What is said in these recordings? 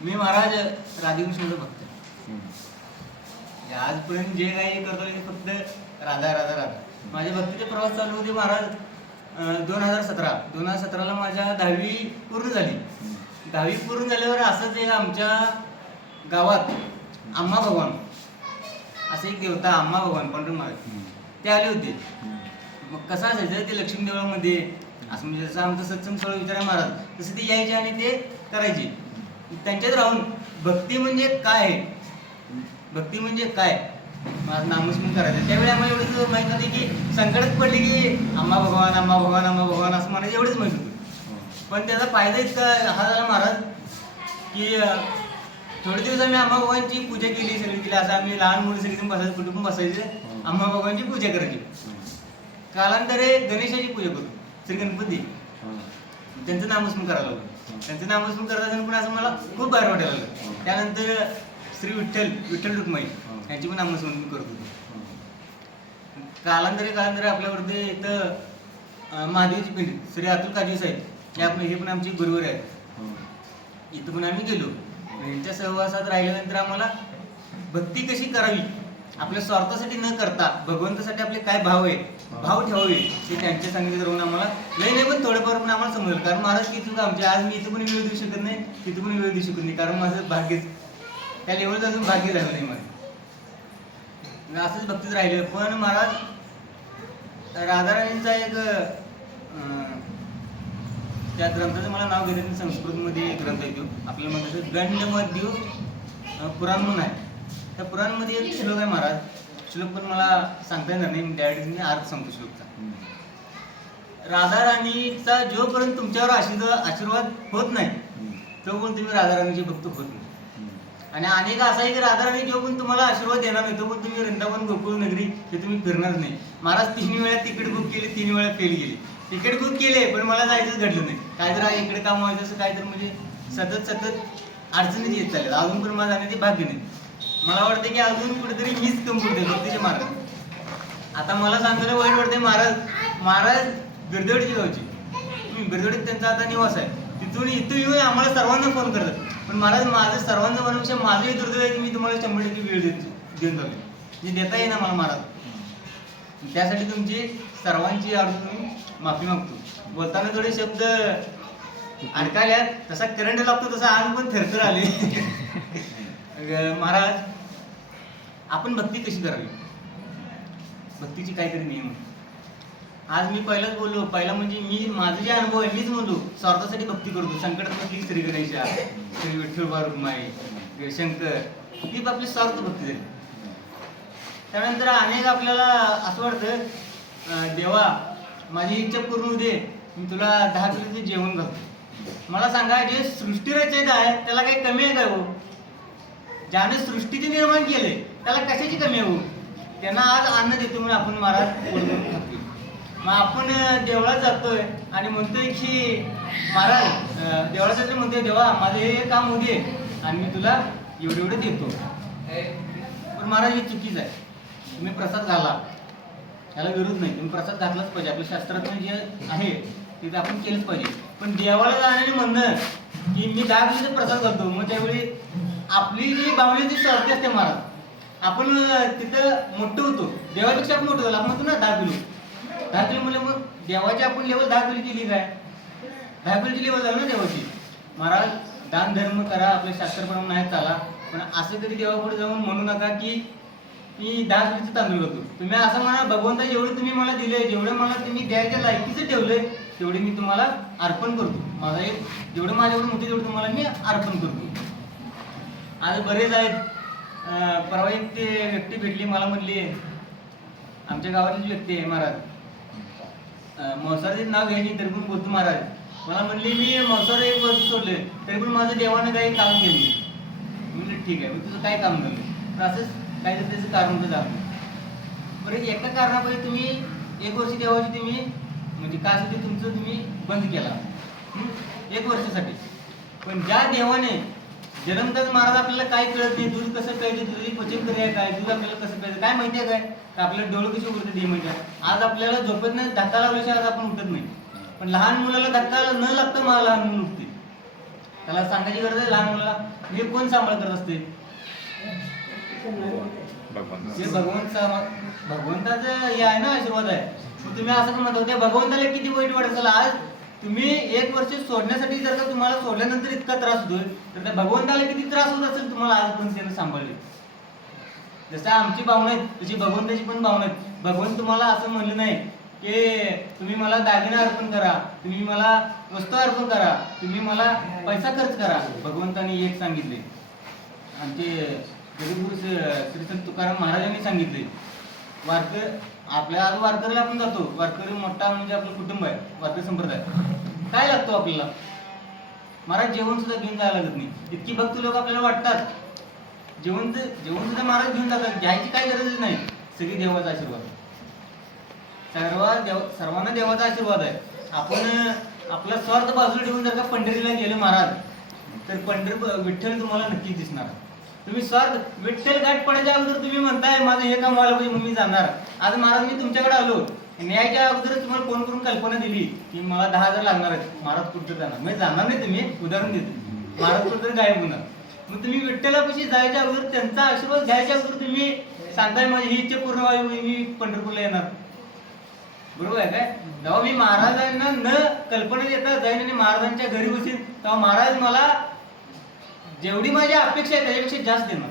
मी महाराज राधाकृष्णाचं भक्त आहे. आजपर्यंत जे काही करतो ते फक्त राधा राधा राधा. माझे भक्तीचे प्रवास चालू होते महाराज 2017ला माझ्या 10वी पूर्ण झाली. 10वी पूर्ण झाल्यावर असंच एक आमच्या गावात आम्हा भगवान असं एक देवता आम्हा भगवान पांडुरंग महाराज ते आले होते. मग कसं असायचं ते लक्ष्मी देवळामध्ये असं म्हणजे जसं आमचं सत्संग सोहळा विचारा महाराज तसं ते यायचे आणि ते करायचे. त्यांच्यात राहून भक्ती म्हणजे काय आहे, भक्ती म्हणजे काय माझं नामस्मरण करायचं. त्यावेळी आम्हाला एवढंच माहीत नव्हतं की संकटात पडली की आम्हा भगवान आम्हा भगवान आम्हा भगवान असं म्हणायचं एवढंच माहीत होतं. पण त्याचा फायदा इतका हा झाला महाराज की थोडे दिवस आम्ही आम्हा भगवानची पूजा केली सगळी केली. असं आम्ही लहान मुलं सगळी बसायचं कुटुंब बसायचं आम्हा भगवानची पूजा करायची. कालांतरे गणेशाची पूजा करू श्री गणपती त्यांचं नामस्मरण करायला लागलं. त्यांचं नामस्मरण करत असताना पण असं मला खूप बरं वाटायला लागलं. त्यानंतर श्री विठ्ठल रुक्माई यांची पण नामस्मरण मी करत होतो. कालांतरे आपल्यावरती इथं महादेवची पिंडी श्री अतुल काजी साहेब हे पण आमची गुरुवर आहेत. इथं पण आम्ही गेलो. यांच्या सहवासात राहिल्यानंतर आम्हाला भक्ती कशी करावी आपल्या स्वार्थासाठी न करता भगवंतासाठी आपले काय भाव आहे भाव ठेवावे ते त्यांच्या सांगितलं राहून आम्हाला नाही पण थोडंफार पण आम्हाला समजलं. कारण महाराज की चुका आमच्या आज मी इथं पण वेळ देऊ शकत नाही तिथं पण वेळ देऊ शकत नाही कारण माझं भाग्यच त्या लेवलचं अजून भाग्य झालं नाही माझं. असंच भक्तीच राहिलं. पण महाराज राधाराणींचा एक त्या ग्रंथाचं मला नाव घेतलं संस्कृतमध्ये ग्रंथ आहे तो आपल्याला म्हणतात गंडमद्य पुराण म्हणून आहे. त्या पुराणमध्ये एक श्लोक आहे महाराज. श्लोक पण मला सांगता येणार नाही डायरेक्ट मी अर्थ सांगतो श्लोकचा. राधाराणीचा जोपर्यंत तुमच्यावर आशीर्वाद होत नाही तोपर्यंत तुम्ही राधाराणीचे भक्त होत नाही. आणि अनेक असं आहे की राधाराणी जोपर्यंत तुम्हाला आशीर्वाद देणार नाही तोपर्यंत तुम्ही वृंदावन गोकुळ नगरी हे तुम्ही फिरणार नाही. महाराज 3 वेळा तिकीट बुक केली 3 वेळा फेल गेली. तिकीट बुक केले पण मला जायचंच घडलं नाही. काय तर इकडे काम व्हायचं असं काय तर म्हणजे सतत अडचणीच येत चालेल. अजून पण मला जाण्याचे भाग्य नाही. मला वाटतं की अजून कुठेतरी मीच कम करते भक्तीचे महाराज. आता मला सांगायला वाईट वाटते महाराज बिरदेवडीची गावची बिरदेवडीत त्यांचा आता निवास आहे. तिथून इथं येऊन आम्हाला सर्वांना फोन करतात. पण महाराज माझं सर्वांना म्हणण्यापेक्षा माझंही दुर्दैव आहे की मी तुम्हाला 100% वेळ देऊन जातो जे देता येईना मला महाराज. त्यासाठी तुमची सर्वांची तुम्ही माफी मागतो. बोलताना थोडे शब्द अडकाल्यात तसा करंट लागतो तसा आम्ही पण थरथर आले. महाराज आपण भक्ती कशी करावी भक्तीची काहीतरी नियम. आज मी पहिलाच बोललो पहिला म्हणजे मी माझं जे अनुभव आहे मीच म्हणलो स्वार्थासाठी भक्ती करतो. संकटात बसली श्री गणेशा श्री विठ्ठल रुक्माई शंकर ती आपली स्वार्थ भक्ती झाली. त्यानंतर अनेक आपल्याला असं वाटतं देवा माझी इच्छा पूर्ण होऊ दे मी तुला 10 किलोचे जेवण घालतो. मला सांगा जे सृष्टी रचयिता आहे त्याला काही कमी आहे काय हो. ज्याने सृष्टीचे निर्माण केले त्याला कशाची कमी आहे हो. त्यांना आज अन्न देतो म्हणून आपण महाराज ओळखून खातो. मग आपण देवळात जातोय आणि म्हणतोय की महाराज देवळात जातोय म्हणतोय देवा माझं हे काम होऊ दे आणि मी तुला एवढे देतो. पण महाराज हे चुकीचं आहे. तुम्ही प्रसाद घाला त्याला विरोध नाही. तुम्ही प्रसाद घातलाच पाहिजे. आपल्या शास्त्रात जे आहे ते आपण केलंच पाहिजे. पण देवाला जाण्याने म्हणणं की मी 10 किलोचा प्रसाद घालतो मग त्यावेळी आपली जी भावना ती स्वार्थी असते महाराज. आपण तिथं मोठं होतो देवापेक्षा आपण मोठं झालं आपण म्हणतो ना 10 किलो म्हणजे मग देवाची आपण लेवल 10 किलोची लिहिली काय 10 किलोची लेवल झालं ना देवाची. महाराज दान धर्म करा आपल्या शास्त्रप्रमाणे नाही चाला. पण असं तरी देवापुढे जाऊन म्हणू नका की मी 10 किलोचं तांदूळ करतो. तुम्ही असं म्हणा भगवंता जेवढे तुम्ही मला दिले जेवढं मला तुम्ही द्यायच्या लायकीचं ठेवलंय तेवढे मी तुम्हाला अर्पण करतो. माझा एक जेवढं माझ्याकडून होते तेवढं तुम्हाला मी अर्पण करतो. आज बरेच आहेत. परवा एक ते व्यक्ती भेटली मला म्हणली आमच्या गावातलीच व्यक्ती आहे महाराज मौसारीचं नाव घ्यायची तरी पण बोलतो महाराज. मला म्हणली मी मौसार 1 वर्ष सोडले तरी पण माझं देवानं काही काम केलं नाही. म्हणजे ठीक आहे तुझं काय काम झालं तर असंच काहीतरी त्याचं कारण होतं झालं. बरं एका कारणापासून तुम्ही 1 वर्ष देवाची तुम्ही म्हणजे कासाठी तुमचं तुम्ही बंद केला 1 वर्षासाठी. पण ज्या देवाने जन्मताच महाराज आपल्याला काय कळत नाही दूध कसं प्यायचं दुधाची पचन क्रिया काय दूध आपल्याला कसं प्यायचं काय माहिती आहे काय तर आपल्याला डोळं कशी उघडते म्हणजे आज आपल्याला झोपत नाही धक्का लावल्याशिवाय आज आपण उठत नाही. पण लहान मुलाला धक्का न लागतं मला लहान मुलं उठते. त्याला सांगायची गरज आहे लहान मुलाला? मी कोण सांभाळ करत असते? जे भगवंताचं हे आहे ना, आशीर्वाद आहे. तुम्ही असं पण म्हणता, त्या भगवंताला किती वाईट वाटत असेल आज तुम्ही 1 वर्ष सोडण्यासाठी जर का तुम्हाला सोडल्यानंतर इतका त्रास होतोय, तर त्या भगवंताला किती त्रास होत असेल तुम्हाला आज पण त्यानं सांभाळले. जसं आमची भावना आहेत तशी भगवंताची पण भावना आहेत. भगवंत तुम्हाला असं म्हणलं नाही की तुम्ही मला दागिना अर्पण करा, तुम्ही मला वस्तू अर्पण करा, तुम्ही मला पैसा खर्च करा. भगवंताने एक सांगितले. आमचे गरीबगुरु श्री संत तुकाराम महाराजांनी सांगितले, आपल्या आज वारकरीला आपण जातो, वारकरी मोठा म्हणजे आपलं कुटुंब आहे, वारकरी संप्रदाय. काय लागतो आपल्याला? महाराज जेवण सुद्धा घेऊन जायला लागत नाही. इतकी भक्त लोक आपल्याला वाटतात. जेवण सुद्धा महाराज घेऊन जातात, घ्यायची काय गरजच नाही. सगळी देवाचा आशीर्वाद, सर्वांना देवाचा आशीर्वाद आहे. आपण आपला स्वार्थ बाजूला ठेवून जर का पंढरीला गेलो महाराज, तर विठ्ठल तुम्हाला नक्कीच दिसणार. तुम्ही स्वार्थ विठ्ठल गाठ पडायच्या अगोदर तुम्ही म्हणताय माझं हे काम व्हायला पाहिजे म्हणून मी जाणार. आज महाराज मी तुमच्याकडे आलो, न्यायच्या अगोदर तुम्हाला फोन करून कल्पना दिली की मला 10,000 लागणार आहेत, महाराज कुठं जाणार? मी जाणार नाही, तुम्ही उदाहरण देतो, महाराज कुठं गायब होणार. मग तुम्ही विठ्ठलापाशी जायच्या अगोदर, त्यांचा आशीर्वाद घ्यायच्या अगोदर तुम्ही सांगताय माझी ही इच्छा पूर्ण व्हावी, मी पंढरपूरला येणार. बरोबर आहे काय? जेव्हा मी महाराजांना न कल्पना देता जाईन आणि महाराजांच्या घरी बसीन, तेव्हा महाराज मला जेवढी माझी अपेक्षा आहे त्याच्यापेक्षा जास्त देणार.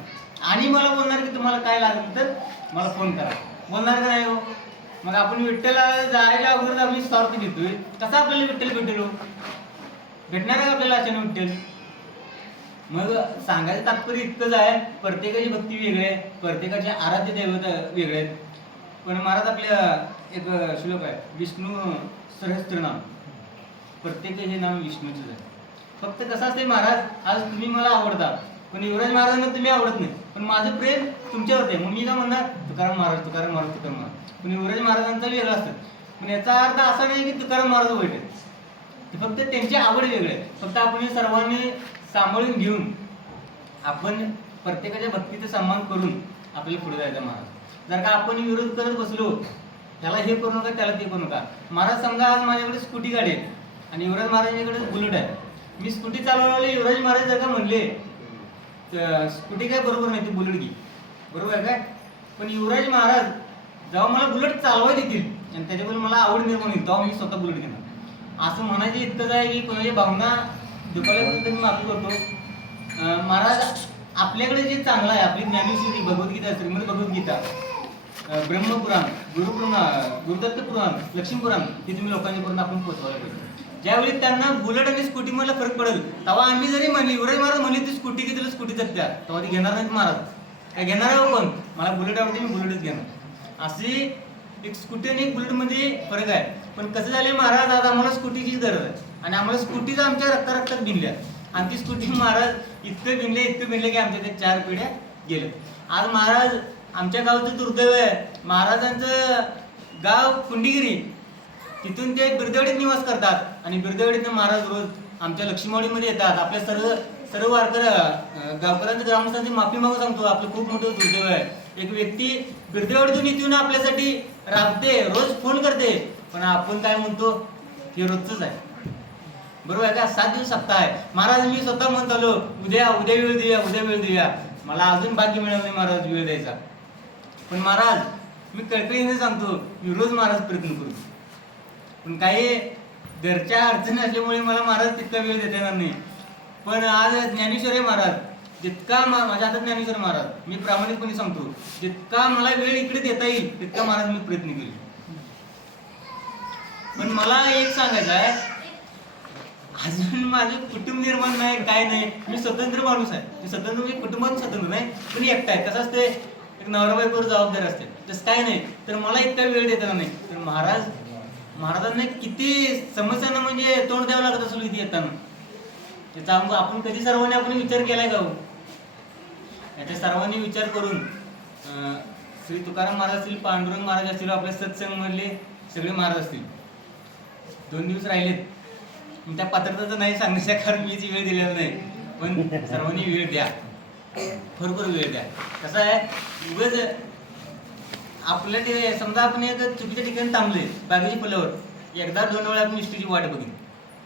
आणि मला बोलणार की तुम्हाला काय लागेल तर मला फोन करा. बोलणार का नाही हो? मग आपण विठ्ठलाला जायला अगोदर आपली स्वार्थ घेतोय. कसा आपल्याला विठ्ठल भेटेल हो? भेटणार आहे आपल्याला अचानक विठ्ठल? मग सांगायचं तात्पर्य इतकंच आहे, प्रत्येकाची भक्ती वेगळी आहे, प्रत्येकाचे आराध्य दैवत वेगळे आहेत. पण महाराज आपल्या एक श्लोक आहे, विष्णू सहस्त्रनाम, प्रत्येक हे नाव विष्णूचंच आहे. फक्त कसं असते महाराज, आज तुम्ही मला आवडता पण युवराज महाराजांना तुम्ही आवडत नाही, पण माझं प्रेम तुमच्यावरती आहे. मग मी काय म्हणणार? तुकाराम महाराज, तुकाराम महाराज, तुकाराम महाराज. पण युवराज महाराजांचा वेगळा असतं. पण याचा अर्थ असा नाही की तुकाराम महाराज वाईट आहे, ते फक्त त्यांची आवड वेगळी आहे. फक्त आपण हे सर्वांनी सांभाळून घेऊन आपण प्रत्येकाच्या भक्तीचा सन्मान करून आपल्याला पुढे जायचं. महाराज जर का आपण विरोध करत बसलो, त्याला हे करू नका, त्याला ते करू नका. महाराज समजा आज माझ्याकडे स्कूटी गाडी आहे आणि युवराज महाराजांकडे बुलेट आहे, मी स्कूटी चालवली, युवराज महाराज जर का म्हणले स्कूटी काय बरोबर नाही, ती बुलेट घे, बरोबर आहे काय? पण युवराज महाराज जेव्हा मला बुलेट चालवाय देतील आणि त्याच्याबद्दल मला आवड निर्माण होईल, तेव्हा मी स्वतः बुलेट घेणार. असं म्हणायचं इतकंच आहे की कोणाची भावना दुखावल्याबद्दल मी माफी करतो. महाराज आपल्याकडे जे चांगलं आहे, आपली ज्ञानेश्वरी, भगवद्गीता, श्रीमद भगवद्गीता, ब्रह्मपुराण, गुरुदत्त पुराण, लक्ष्मी पुराण, हे तुम्ही लोकांपर्यंत आपण पोहोचवायला पाहिजे. ज्यावेळी त्यांना बुलेट आणि स्कूटीमध्ये फरक पडेल, तेव्हा आम्ही जरी म्हणली, युवराज महाराज म्हणले ती स्कूटी घेतली, स्कूटी जगत्या, तेव्हा ती घेणार नाहीत महाराज. काय घेणार आहे कोण? मला बुलेट आवडते, मी बुलेटच घेणार. अशी एक स्कूटी आणि एक बुलेटमध्ये फरक आहे. पण कसं झालं महाराज, आज आम्हाला स्कूटीचीच गरज आहे आणि आम्हाला स्कूटीचा आमच्या रक्तात भिनल्या. आणि ती स्कूटी महाराज इतकं भिनले की आमच्या त्या 4 पिढ्या गेल्या. आज महाराज आमच्या गावचं दुर्दैव आहे, महाराजांचं गाव कुंडीगिरी, तिथून ते बिरदेवाडीत निवास करतात आणि बिरदेवाडीतून महाराज रोज आमच्या लक्ष्मीवाडीमध्ये येतात. आपल्या सर्व गावकऱ्यांच्या ग्रामस्थांची माफी मागून सांगतो, आपलं खूप मोठं दुर्दैव आहे. एक व्यक्ती बिरदेवाडीतून इथून आपल्यासाठी राबते, रोज फोन करते, पण आपण काय म्हणतो, हे रोजच आहे. बरोबर आहे का? 7 दिवस सप्ताह आहे. महाराज मी स्वतः म्हणत आलो, उद्या वेळ देऊया, मला अजून भाग्य मिळालं नाही महाराज वेळ द्यायचा. पण महाराज मी कळकळीने सांगतो, मी रोज महाराज प्रयत्न करू. पण काही घरच्या अडचणी असल्यामुळे मला महाराज तितका वेळ देता येणार नाही. पण आज ज्ञानेश्वर महाराज, जितका माझ्या हातात ज्ञानेश्वर महाराज, मी प्रामाणिकपणे सांगतो, जितका मला वेळ इकडे देता येईल तितका महाराज मी प्रयत्न केले. पण मला एक सांगायचं आहे, अजून माझं कुटुंब निर्माण नाही, काय नाही, मी स्वतंत्र माणूस आहे. मी स्वतंत्र म्हणजे कुटुंबात स्वतंत्र नाही, पण एकटा आहे. कसं असते, एक नवरा बायकोवर जबाबदारी असते, तसं काय नाही. तर मला इतका वेळ देताना नाही. तर महाराजांना किती समस्यांना म्हणजे तोंड द्यावं लागत असेल इथे येताना. त्याचा आपण कधी सर्वांनी आपण विचार केलाय का? याच्या सर्वांनी विचार करून श्री तुकाराम महाराज असतील, पांडुरंग महाराज असतील, आपल्या सत्संग मधले सगळे महाराज असतील. 2 दिवस राहिलेत. त्या पात्रताचं नाही सांगण्याच्या कारण मीच वेळ दिलेला नाही, पण सर्वांनी वेळ द्या, भरपूर वेळ द्या. कसं आहे, उगाच आपल्या समजा आपण एक चुकीच्या ठिकाणी थांबले बागेच्या पुलावर, 1-2 वेळा आपण इष्टीची वाट बघितली,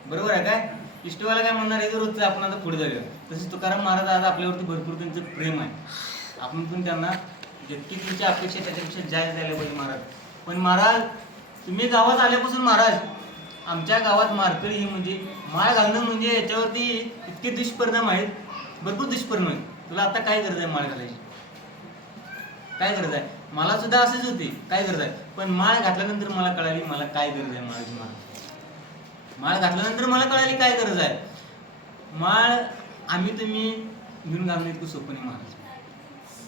बरोबर आहे काय? इष्टवाला काय म्हणणार आहे रोजचं आपण आता पुढे जाऊया. तसेच तुकाराम महाराज आज आपल्यावरती भरपूर त्यांचं प्रेम आहे. आपण पण त्यांना जितकी तुमची अपेक्षा त्याच्यापेक्षा जास्त द्यायला पाहिजे महाराज. पण महाराज तुम्ही गावात आल्यापासून महाराज आमच्या गावात मारकळी ही म्हणजे माळ घालणं म्हणजे याच्यावरती इतके दुष्परिणाम आहेत, भरपूर दुष्परिणाम आहेत. तुला आता काय गरज आहे माळ घालायची? काय गरज आहे? मला सुद्धा असेच होते, काय गरज आहे? पण माळ घातल्यानंतर मला कळाली मला काय गरज आहे माळाची. माळ घातल्यानंतर मला कळाली काय गरज आहे. माळ आम्ही तुम्ही घेऊन घालणं इतकं सोपं नाही महाराज.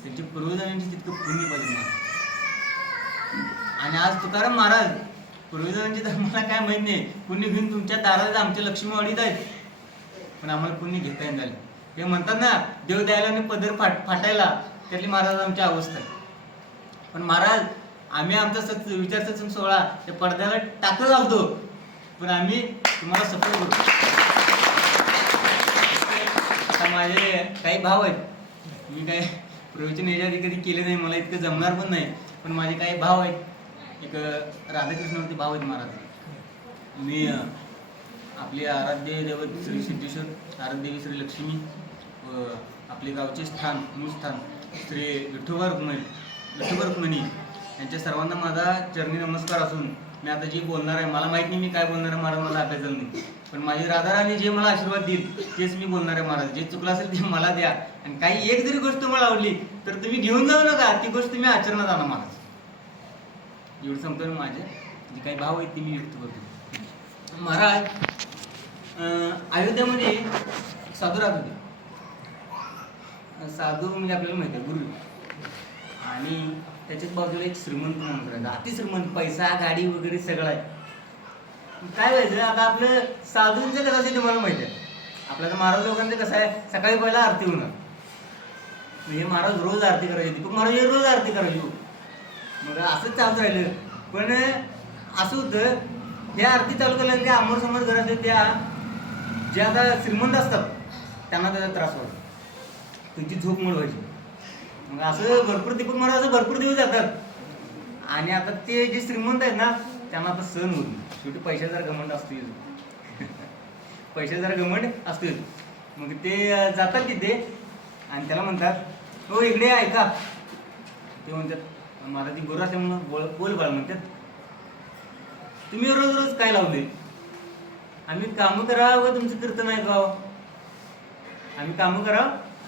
त्यांच्या पूर्वजांची तितकं पुण्य पाहिजे महाराज. आणि आज तुकाराम महाराज पूर्वजांची तर मला काय माहित नाही, पुण्य घेऊन तुमच्या दारात आमच्या लक्ष्मीवाडीत आहेत, पण आम्हाला पुण्य घेता येत झाले. ते म्हणतात ना देव द्यायला आणि पदर फाटायला, त्यातली महाराज आमची अवस्था आहे. पण महाराज आम्ही आमचा विचार सत्संग सोहळा त्या पडद्याला टाकत घालतो, पण आम्ही तुम्हाला सपोर्ट करतो. आता माझे काही भाव आहेत, मी काय प्रवचन याच्या कधी केले नाही, मला इतकं जमणार पण नाही, पण माझे काही भाव आहेत. एक राधाकृष्णावरती भाव आहेत महाराज. मी आपले आराध्य दैवत श्री सिद्धेश्वर, आराध्यदेवी श्री लक्ष्मी व आपले गावचे स्थान मूळ स्थान श्री विठोबा रुक्मिणी यांच्या सर्वांना माझा चरणी नमस्कार असून मी आता जे बोलणार आहे मला माहित नाही मी काय बोलणार आहे महाराज, मला अभ्यास झाला नाही, पण माझी राधाराणी जे मला आशीर्वाद देईल तेच मी बोलणार आहे महाराज. जे चुकलं असेल ते मला द्या, आणि काही एक जरी गोष्ट मला आवडली तर तुम्ही घेऊन जाऊ नका, ती गोष्ट तुम्ही आचरणात आणा महाराज. एवढं सांगतो ना. माझे जे काही भाव आहेत ते मी व्यक्त करतो. महाराज अयोध्यामध्ये साधू राहत होते. साधू म्हणजे आपल्याला माहिती आहे गुरु, आणि त्याच्याच बाजूला एक श्रीमंत माणूस राहायचा, अति श्रीमंत, पैसा गाडी वगैरे सगळं आहे. काय व्हायचं आता आपलं साधूंचं कसं असेल तुम्हाला माहिती आहे. आपल्याला महाराज लोकांचं कसं आहे, सकाळी पहिला आरती होणार, म्हणजे महाराज रोज आरती करायची, दीपक महाराज रोज आरती करायची. मग असंच चालत राहिलं. पण असं होतं, हे आरती चालू केल्यानंतर अमोर समोर घरातले त्या ज्या आता श्रीमंत असतात त्यांना त्याचा त्रास व्हायचा, त्यांची झोप मोड व्हायची. मग असं भरपूर दीपक महाराज भरपूर दिवस जातात, आणि आता ते जे श्रीमंत आहेत ना त्यांना आता सण होत नाही. शेवटी पैशाचा घमंड असतो, पैशाचा घमंड असतो. मग ते जातात तिथे आणि त्याला म्हणतात, हो इकडे ऐका. ते म्हणतात मला ती गुरु असल्यामुळं बोल बाळ म्हणतात, तुम्ही रोज रोज काय लावले? आम्ही कामं करा व तुमचं कीर्तन ऐकावं, आम्ही कामं करा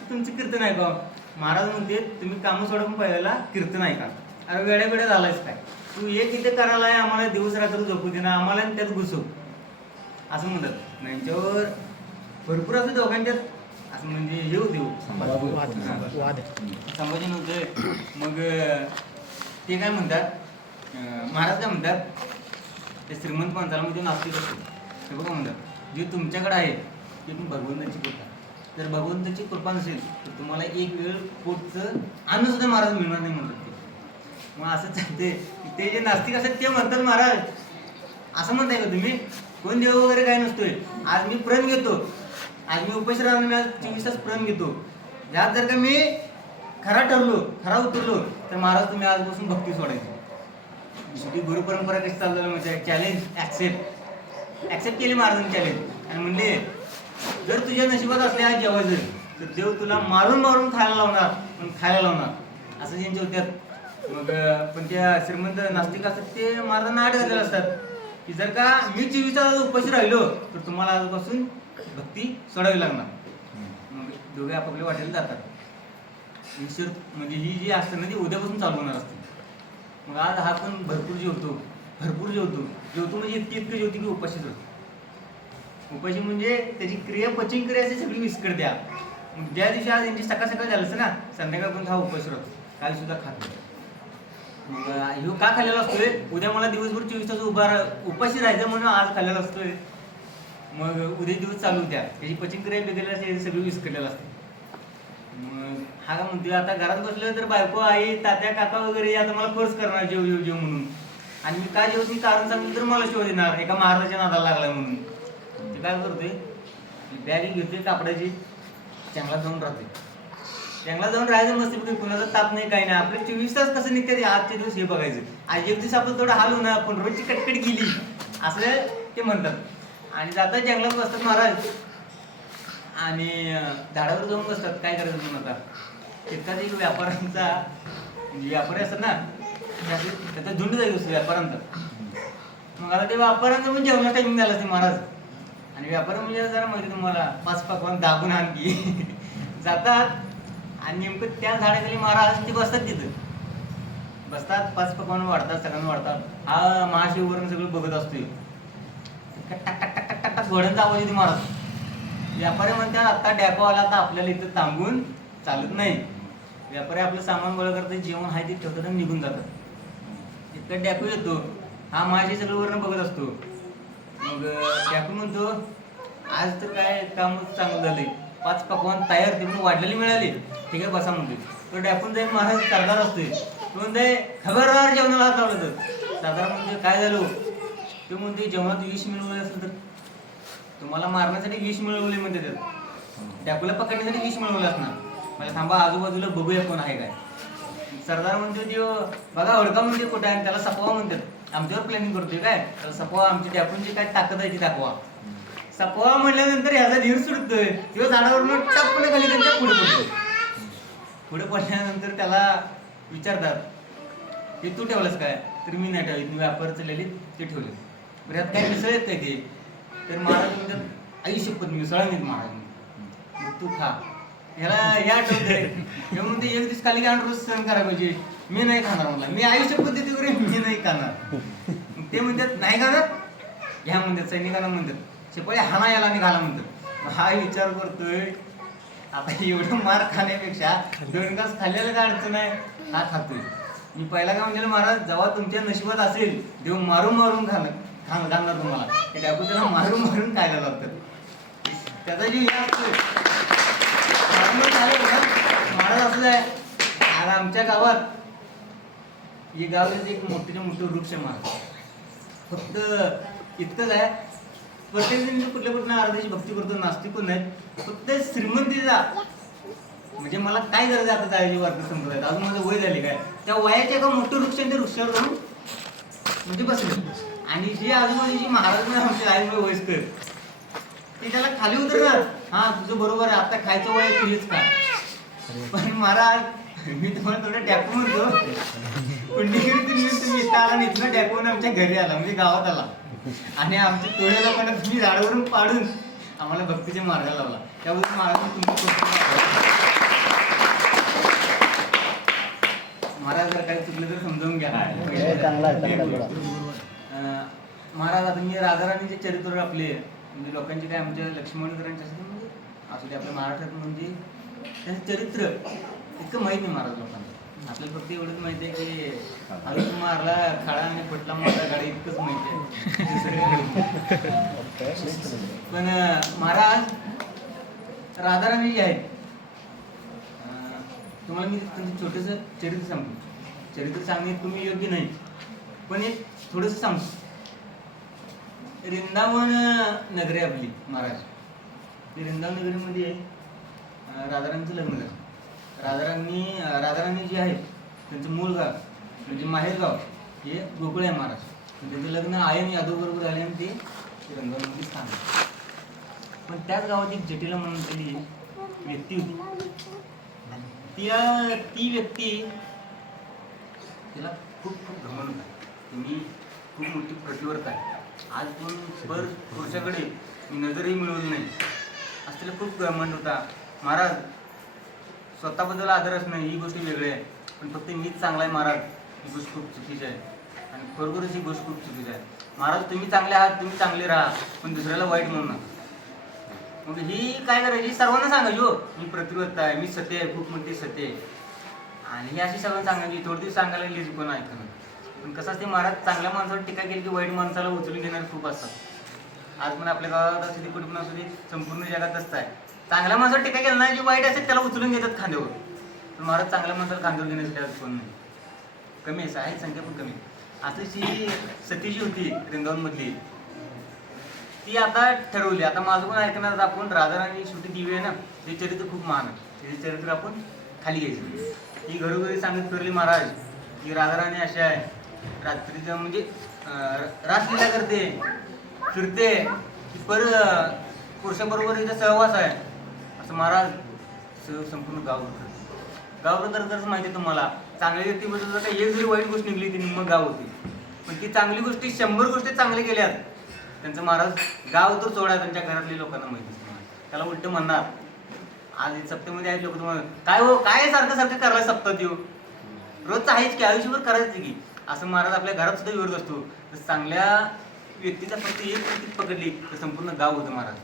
तुमचं कीर्तन ऐकावं. महाराज म्हणते तुम्ही कामं सोडून पहिल्याला कीर्तन ऐका. अरे वेड्या वेड्या झालायच काय, तू एक इथे करायला आहे, आम्हाला दिवस रात्र झोपू दे ना, आम्हाला त्यात घुसव असं म्हणतात. त्यांच्यावर भरपूर असं दोघांच्यात असं म्हणजे हे होते संभाषण होते. मग ते काय म्हणतात, महाराज काय म्हणतात, ते श्रीमंत माणसाला म्हणजे नास्तिक असतो ते बघा म्हणतात, जे तुमच्याकडे आहे ते पण भगवंताची कृपा. जर भगवंताची कृपा नसेल तर तुम्हाला एक वेळ पोटचं अन्न सुद्धा महाराज मिळणार नाही म्हणतात ते. मग असं चालते. ते जे नास्तिक असतात ते म्हणतात महाराज असं म्हणताय का तुम्ही, कोण देव वगैरे काय नसतोय, आज मी प्रण घेतो, आज मी उपाशी राहून 24 तास प्रण घेतो, यात जर का मी खरा ठरलो, खरा उतरलो तर महाराज तुम्ही आजपासून भक्ती सोडायची. शेवटी गुरु परंपरा कशी चालू झाली म्हणजे चॅलेंज ऍक्सेप्ट केली महाराजांनी चॅलेंज, आणि म्हणले जर तुझ्या नशिबात असले आज जेवायचं तर देव तुला मारून मारून खायला लावणार, पण खायला लावणार असं त्यांचे होत्यात. मग पण त्या श्रीमंत नास्तिक असतात ते महाराजांना आठ घातलेले असतात की जर का मी 24 तास उपाशी राहिलो तर तुम्हाला आजपासून भक्ती सोडावी लागणार. मग दोघे आपापल्या वाटेला जातात. ईश्वर म्हणजे ही जी असते ना ती उद्यापासून चालू होणार असते. मग आज हा पण भरपूर जेवतो म्हणजे इतकी जेवती की उपाशीच होतो. उपाशी म्हणजे त्याची क्रिया पचन क्रिया अशी सगळी विस्कळत्या. मग ज्या दिवशी आज यांची सकाळ झालं असतं ना संध्याकाळपर्यंत हा उपाशी राहतो, काल सुद्धा खात नाही. मग ह्यो का खाल्लेला असतोय, उद्या मला दिवसभर 24 तास उपाशी राहायचं म्हणून आज खाल्लेला असतोय. मग उद्या दिवस चालू होत्या, त्याची पचन क्रिया बिघडली असते, सगळी विस्कटलेलं असते. मग हा का म्हणतोय आता घरात बसलोय तर बायको आई तात्या काका वगैरे आता मला फोर्स करणार जेव म्हणून, आणि मी का जेवत मी कारण सांगितलं तर मला शिव देणार, एका महाराजाच्या नादाला लागलाय म्हणून. ते काय करतोय, बॅग घेतोय कापडाची, चांगला जाऊन राहतोय. चांगला जाऊन राहायचं मस्त, कुणाचा ताप नाही काही नाही. आपले 24 तास कसं निघते आजचे दिवस हे बघायचं. आज एक दिवस आपण थोडं हाल होणार, पण रोजची कटकट गेली असं ते म्हणतात. आणि जातात जंगलात बसतात महाराज आणि झाडावर जाऊन बसतात. काय करायचं म्हणून आता तितकाच एक व्यापाऱ्यांचा म्हणजे व्यापारी असतात ना त्याचा झुंड जाईल असतो व्यापाऱ्यांचा. मग आता ते व्यापाऱ्यांचं पण जेवणा टाइमिंग झाला असते महाराज. आणि व्यापारी म्हणजे जरा माहिती तुम्हाला 5 पकवान दाबून आणखी जातात आणि नेमकं त्या झाडाखाली महाराज ते बसतात. तिथं बसतात 5 पकवान वाढतात सगळ्यांना वाढतात. हा महाशिववरून सगळं बघत असतोय. टक टक टक टक टक घोड्यांचा आवाज येते महाराज. व्यापारी म्हणतात आता डॅपो आला तर आपल्याला इथं थांबून चालत नाही. व्यापारी आपलं सामान गोळा करतात जेवण आहे ते ठेवतात आणि निघून जातात. इतका डॅपो येतो. हा महाशी सगळं वरण बघत असतो. मग डॅपो म्हणतो आज तर काय कामच चांगलं झालंय. 5 पकवान तयार ते पण वाढलेली मिळाली. ठीक आहे बसा म्हणतो. तो डॅपून जाईल महाराज सरदार असतोय. तो म्हणते खबरदार जेवणाला हात लावलं तर. सरदार म्हणजे काय झालं. तो म्हणते जेवणात विष मिळवलं असेल तर तुम्हाला मारण्यासाठी विष मिळवले म्हणते. त्यात डॅपूला पकडण्यासाठी विष मिळवलं असणार. मला थांबा आजूबाजूला बघूया कोण आहे काय. सरदार म्हणतो देव बघा ओळखा म्हणजे कुठे आहे. त्याला सपवा म्हणतात. आमच्यावर प्लॅनिंग करतोय काय त्याला सपवा. आमची डॅपूनची काय ताकद आहे ती दाखवा. सपवा म्हटल्यानंतर ह्याचा धीर सुटतोय. किंवा झाडावरून टपणे खाली त्यांच्या पुढे पडतो. पुढे पडल्यानंतर त्याला विचारतात हे तू ठेवलंस काय. तर मी नाही ठेवली मी व्यापार चाललेली ते ठेवले. बरं यात काय मिसळ येत काय ते. तर महाराज म्हणतात आई शपथ मिसळ नाहीत महाराज तू खा. ह्याला या आठवतंय हे म्हणते एक दिवस खाली घाण रोज सहन करायला पाहिजे. मी नाही खाणार म्हणला. मी आई शपथ देते वगैरे मी नाही खाणार. ते म्हणतात नाही खाणार ह्या म्हणतात सैनिकांना म्हणतात शिपाई हाना याला आणि घाला म्हणतात. हा विचार करतोय आता एवढं मार खाण्यापेक्षा 2 घास खाल्लेलं काय अडचण आहे. हा खातोय. मी पहिला काय म्हणलेलं महाराज जेव्हा तुमच्या नशिबात असेल देव मारून मारून घालणार तुम्हाला. ते डॅपू त्याला मारून मारून खायला लागतात. त्याचा जीव हे असतो महाराज असंच आहे. आता आमच्या गावात हे गाव एक मोठे वृक्ष महाराज. फक्त इतकंच आहे प्रत्येक जण कुठल्या कुठल्या अर्ध्याची भक्ती करतो नास्तिक कोण नाहीत. फक्त श्रीमंतीचा म्हणजे मला काय गरज आहे आता जायची वार्ता संप्रदायात. अजून माझं वय झाले काय त्या वयाच्या एका मोठं वृक्ष त्या वृक्षावर जाऊन म्हणजे बसले. आणि जे आजूबाजूची महाराज आमच्या आईमुळे वयस्कर ते त्याला खाली उतरणार. हा तुझं बरोबर आहे आता खायचं वय तुझेच का. पण महाराज मी तुम्हाला थोडं डॅपो म्हणतो कुंडीगिरी तुम्ही आला आणि इथनं डॅपोन आमच्या घरी आला म्हणजे गावात आला. आणि आमच्या थोड्या लोकांना तुम्ही झाडावरून पाडून आम्हाला भक्तीच्या मार्गाला लावला. त्याबद्दल महाराज महाराज जर काही चुकलं तर समजावून घ्या. महाराज आता मी राधाराणीचे चरित्र आपले म्हणजे लोकांचे काय आमच्या लक्ष्मणकरांच्या म्हणजे असू दे आपल्या महाराष्ट्रात म्हणजे त्यांचं चरित्र इतकं माहीत नाही महाराज लोकांना. आपल्याला फक्त एवढंच माहिती आहे की आयुष मारला खाडा आणि फुटला मारला गाडी इतकंच माहिती आहे. पण महाराज राधाराणी जे आहेत तुम्हाला मी त्यांचं छोटंसं चरित्र सांगतो. चरित्र सांगणे तुम्ही योग्य नाही पण एक थोडंसं सांगतो. वृंदावन नगरी आपली महाराज. वृंदावन नगरीमध्ये राधाराणीचं लग्न झालं. राधाराणी जी आहेत त्यांचं मूळ गाव म्हणजे माहेर गाव हे गोकुळ आहे महाराज. त्यांचं लग्न आयन यादव बरोबर झाले आणि ते वृंदावनमध्ये स्थान. पण त्याच गावात एक जटिला म्हणून तरी व्यक्ती होती. ती व्यक्ती तिला खूप घमंड आहे. तुम्ही खूप मोठी प्रतिवर्त आहे. आज पण पुरुषाकडे नजरही मिळवली नाही असं तिला खूप घमंड होता. महाराज स्वतःबद्दल आदर असणं ही गोष्ट वेगळी आहे पण फक्त मीच चांगला आहे महाराज ही गोष्ट खूप चुकीची आहे. आणि खरोखरच ही गोष्ट खूप चुकीची आहे. महाराज तुम्ही चांगले आहात तुम्ही चांगले राहा पण दुसऱ्याला वाईट म्हणू नका. मग ही काय करायची सर्वांना सांगायची हो मी प्रतिवर्त आहे मी सत्य आहे खूप मोठी सत्य आहे. आणि ही अशी सगळं सांगायची थोडी सांगायला गेली पण ऐकणं. पण कसं असते महाराज चांगल्या माणसावर टीका केली की वाईट माणसाला उचलून घेणारे खूप असतात. आज पण आपल्या गावात असू दे कुठे पण असू दे संपूर्ण जगात असतं आहे. चांगल्या माणसावर टीका केलं ना जे वाईट असते त्याला उचलून घेतात खांद्यावर. पण महाराज चांगल्या माणसाला खांद्यावर घेण्यासाठी आज कोण नाही. कमी आहे संख्या पण कमी. अशी सतीची होती वृंदावनमधली ती आता ठरवली. आता माझं पण ऐकणार आपण राधाराणी शेवटी दिवी आहे ना ते चरित्र खूप महान आहे. ते चरित्र आपण खाली घ्यायचं. ही घरोघरी सांगत फिरली महाराज की राधाराणी अशी आहे रात्रीचं म्हणजे रासलीला करते फिरते पर पुरुषाबरोबर इथं सहवास आहे असं महाराज संपूर्ण गाव करताच माहिती आहे तुम्हाला. चांगल्या व्यक्तीबद्दल जर काही एक जरी वाईट गोष्ट निघली ती मग गाव होती. पण ती चांगली गोष्टी 100 गोष्टी चांगल्या केल्यात त्यांचं महाराज गाव तर सोडा त्यांच्या घरातल्या लोकांना माहिती असतं. त्याला उलट म्हणणार आज सप्त्यामध्ये आहेत लोक तुम्हाला काय हो काय सारखं सारखं करायला सप्तात येऊ रोजचं आहेच की आयुष्यभर करायचं की असं महाराज आपल्या घरात सुद्धा विरोध असतो. तर चांगल्या व्यक्तीचा फक्त एक व्यक्ती पकडली तर संपूर्ण गाव होतं महाराज.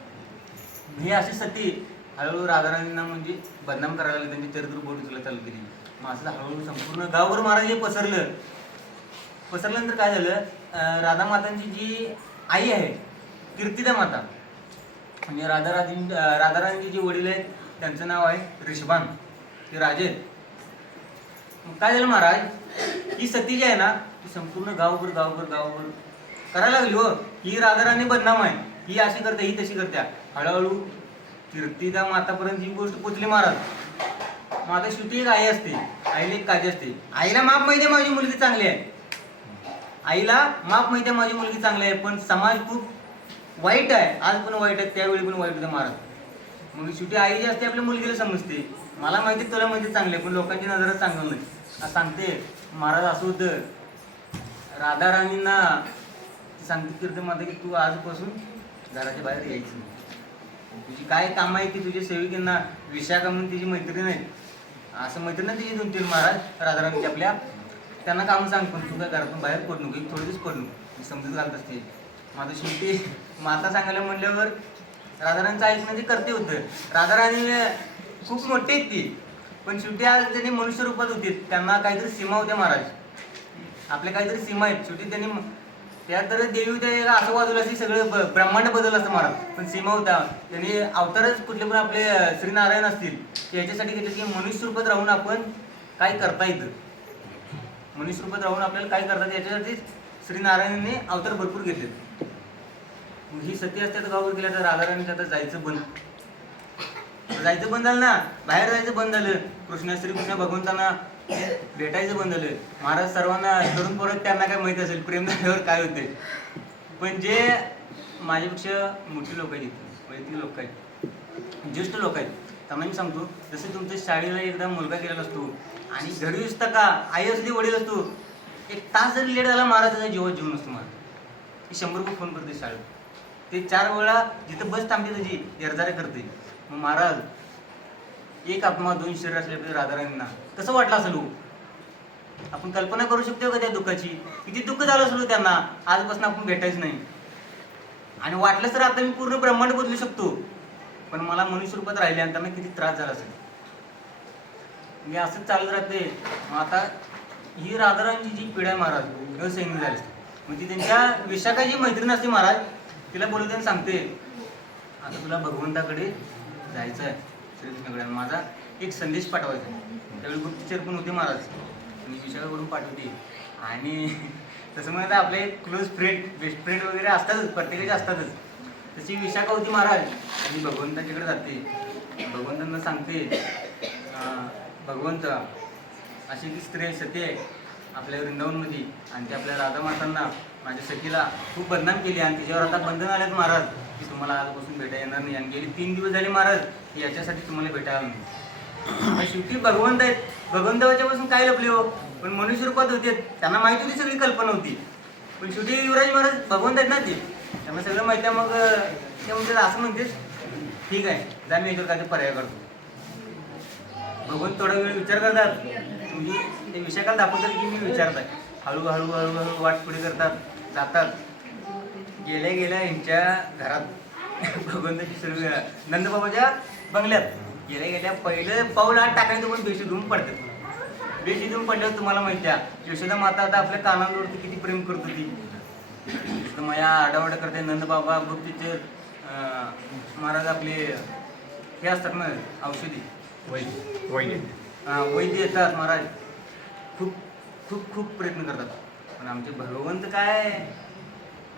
हे अशी सती हळूहळू राधाराणींना म्हणजे बदनाम करायला लागले. त्यांची चरित्र बोट तुला चालू केली. मग असं हळूहळू संपूर्ण गावभर महाराज हे पसरल्यानंतर काय झालं राधा मातांची जी आई आहे कीर्तिदा माता म्हणजे राधाराणींचे जे वडील आहेत त्यांचं नाव आहे रिषभान ते राजे. मग काय झालं महाराज ही सती जी आहे ना ती संपूर्ण गावभर करायला लागली हो. ही राधाराणी बदनाम आहे ही अशी करते ही तशी करत्या. हळूहळू कीर्तिदा मातापर्यंत ही गोष्ट पोचली महाराज. मग आता शेवटी एक आई असते आईला एक काळजी असते. आईला माप माहिती आहे माझी मुलगी चांगली आहे पण समाज खूप वाईट आहे. आज पण वाईट आहे त्यावेळी पण वाईट होतं महाराज. मग शेवटी आई जी असते आपल्या मुलगीला समजते मला माहिती तुला माहिती चांगले पण लोकांची नजर चांगलं नाही असं सांगते महाराज. असं होतं राधाराणींना सांगते कीर्ती माता की तू आजपासून घराच्या बाहेर यायचं नाही. तुझी काय काम आहे की तुझ्या सेविकांना विशाखा म्हणून तिची मैत्रीण आहे असं मैत्रीण तिची 2-3 महाराज राधाराणीची आपल्या त्यांना काम सांग पण तू काय घरातून बाहेर पडू नको थोडे दिवस पडू नको समजत घालत असते. माझं शेवटी माता सांगायला म्हणल्यावर राधाराणीचं ऐकणं जे करते होतं. राधाराणी खूप मोठी आहेत ती पण शेवटी आज त्यांनी मनुष्य रूपात होते. त्यांना काहीतरी सीमा होत्या महाराज आपल्या काहीतरी सीमा आहेत. शेवटी त्यांनी त्या तर देवी होत्या असं वाजवलं असते सगळं ब्रह्मांड बदललं असतं महाराज पण सीमा होता. त्यांनी अवतारच कुठले पण आपले श्रीनारायण असतील याच्यासाठी घेतले की मनुष्य रूपात राहून आपण काय करता येतं. मनुष्य रूपात राहून आपल्याला काय करतात याच्यासाठी श्रीनारायणांनी अवतार भरपूर घेतले. ही सती असते तर गावावर गेल्या तर राधाराणीचं आता जायचं बंद झालं ना बाहेर जायचं बंद झालं. श्रीकृष्ण भगवंतांना भेटायचं बंद झालं. महाराज सर्वांना तरुण परत त्यांना काय माहिती असेल प्रेम झाल्यावर काय होते. पण जे माझ्यापेक्षा मोठी लोक आहेत वैयक्तिक लोक आहेत ज्येष्ठ लोक आहेत त्यांना मी सांगतो जसं तुमच्या शाळेला एकदा मुलगा गेलेला असतो आणि घरी असतं का आई असली वडील असतो 1 तास जरी लेट झाला महाराजाचा जीवात जीवन असतो. महाराज ती 100 रुपये फोन करते शाळेत ते 4 वेळा जिथं बस थांबते त्याची एरजारे करते. मग महाराज एक आत्मा 2 शरीर असल्यापासून राधाराणींना कसं वाटलं असेल आपण कल्पना करू शकतो का त्या दुःखाची किती दुःख झालं असेल त्यांना आजपासून आपण भेटायचं नाही. आणि वाटलं तर आता मी पूर्ण ब्रह्मांड बदलू शकतो पण मला मनुष्य रूपात राहिले आणि त्यांना किती त्रास झाला असेल. मी असंच चालत राहते. मग आता ही राधाराणीची जी पिढा आहे महाराज असैन्य झाली मग ती त्यांच्या विशाखाची मैत्रीण असते महाराज तिला बोलवते सांगते आता तुला भगवंताकडे जायचं आहे श्रीकृष्णाकडे माझा एक संदेश पाठवायचा आहे. त्यावेळी गुप्तचर पण होते महाराज मी विशाखाकडून पाठवते आणि तसं म्हणत आपले क्लोज फ्रेंड बेस्ट फ्रेंड वगैरे असतातच प्रत्येकाचे असतातच तशी विशाखा होती महाराज. आणि भगवंताच्याकडे जाते भगवंतांना सांगते भगवंत अशी ती स्त्री सती आहे आपल्या वृंदावनमध्ये आणि ते आपल्या राधा मातांना माझ्या सखीला खूप बदनाम केली आणि तिच्यावर आता बंधन आलेत महाराज की तुम्हाला आजपासून भेटायला येणार नाही. आणि गेली 3 दिवस झाले महाराज की याच्यासाठी तुम्हाला भेटायला नाही. शेवटी भगवंत आहेत भगवंताच्यापासून काय लपले हो पण मनुष्य रूपात होते त्यांना माहिती होती सगळी कल्पना होती पण शेवटी युवराज महाराज भगवंत आहेत ना ते त्यांना सगळं माहिती आहे. मग ते म्हणते असं म्हणते ठीक आहे जा मी याच्यावर काय पर्याय करतो. भगवंत थोडा वेळ विचार करतात म्हणजे ते विषयाला दाखवतात की मी विचारत आहे. हळूहळू वाट पुढे करतात जातात. गेल्या यांच्या घरात भगवंताची सर्व नंदबाबाच्या बंगल्यात गेल्या पहिलं पाऊल आत टाकायचं पण बेशी धुवून पडतात. बेशी धुवून पडल्यावर तुम्हाला माहिती आहे यशोदा माता आता आपल्या कानांवरती किती प्रेम करत होती. माया आडावाडा करते नंदबाबा गुप्तचर महाराज आपले हे असतात ना औषधी वैद्य येतात महाराज खूप खूप खूप प्रयत्न करतात पण आमचे भगवंत काय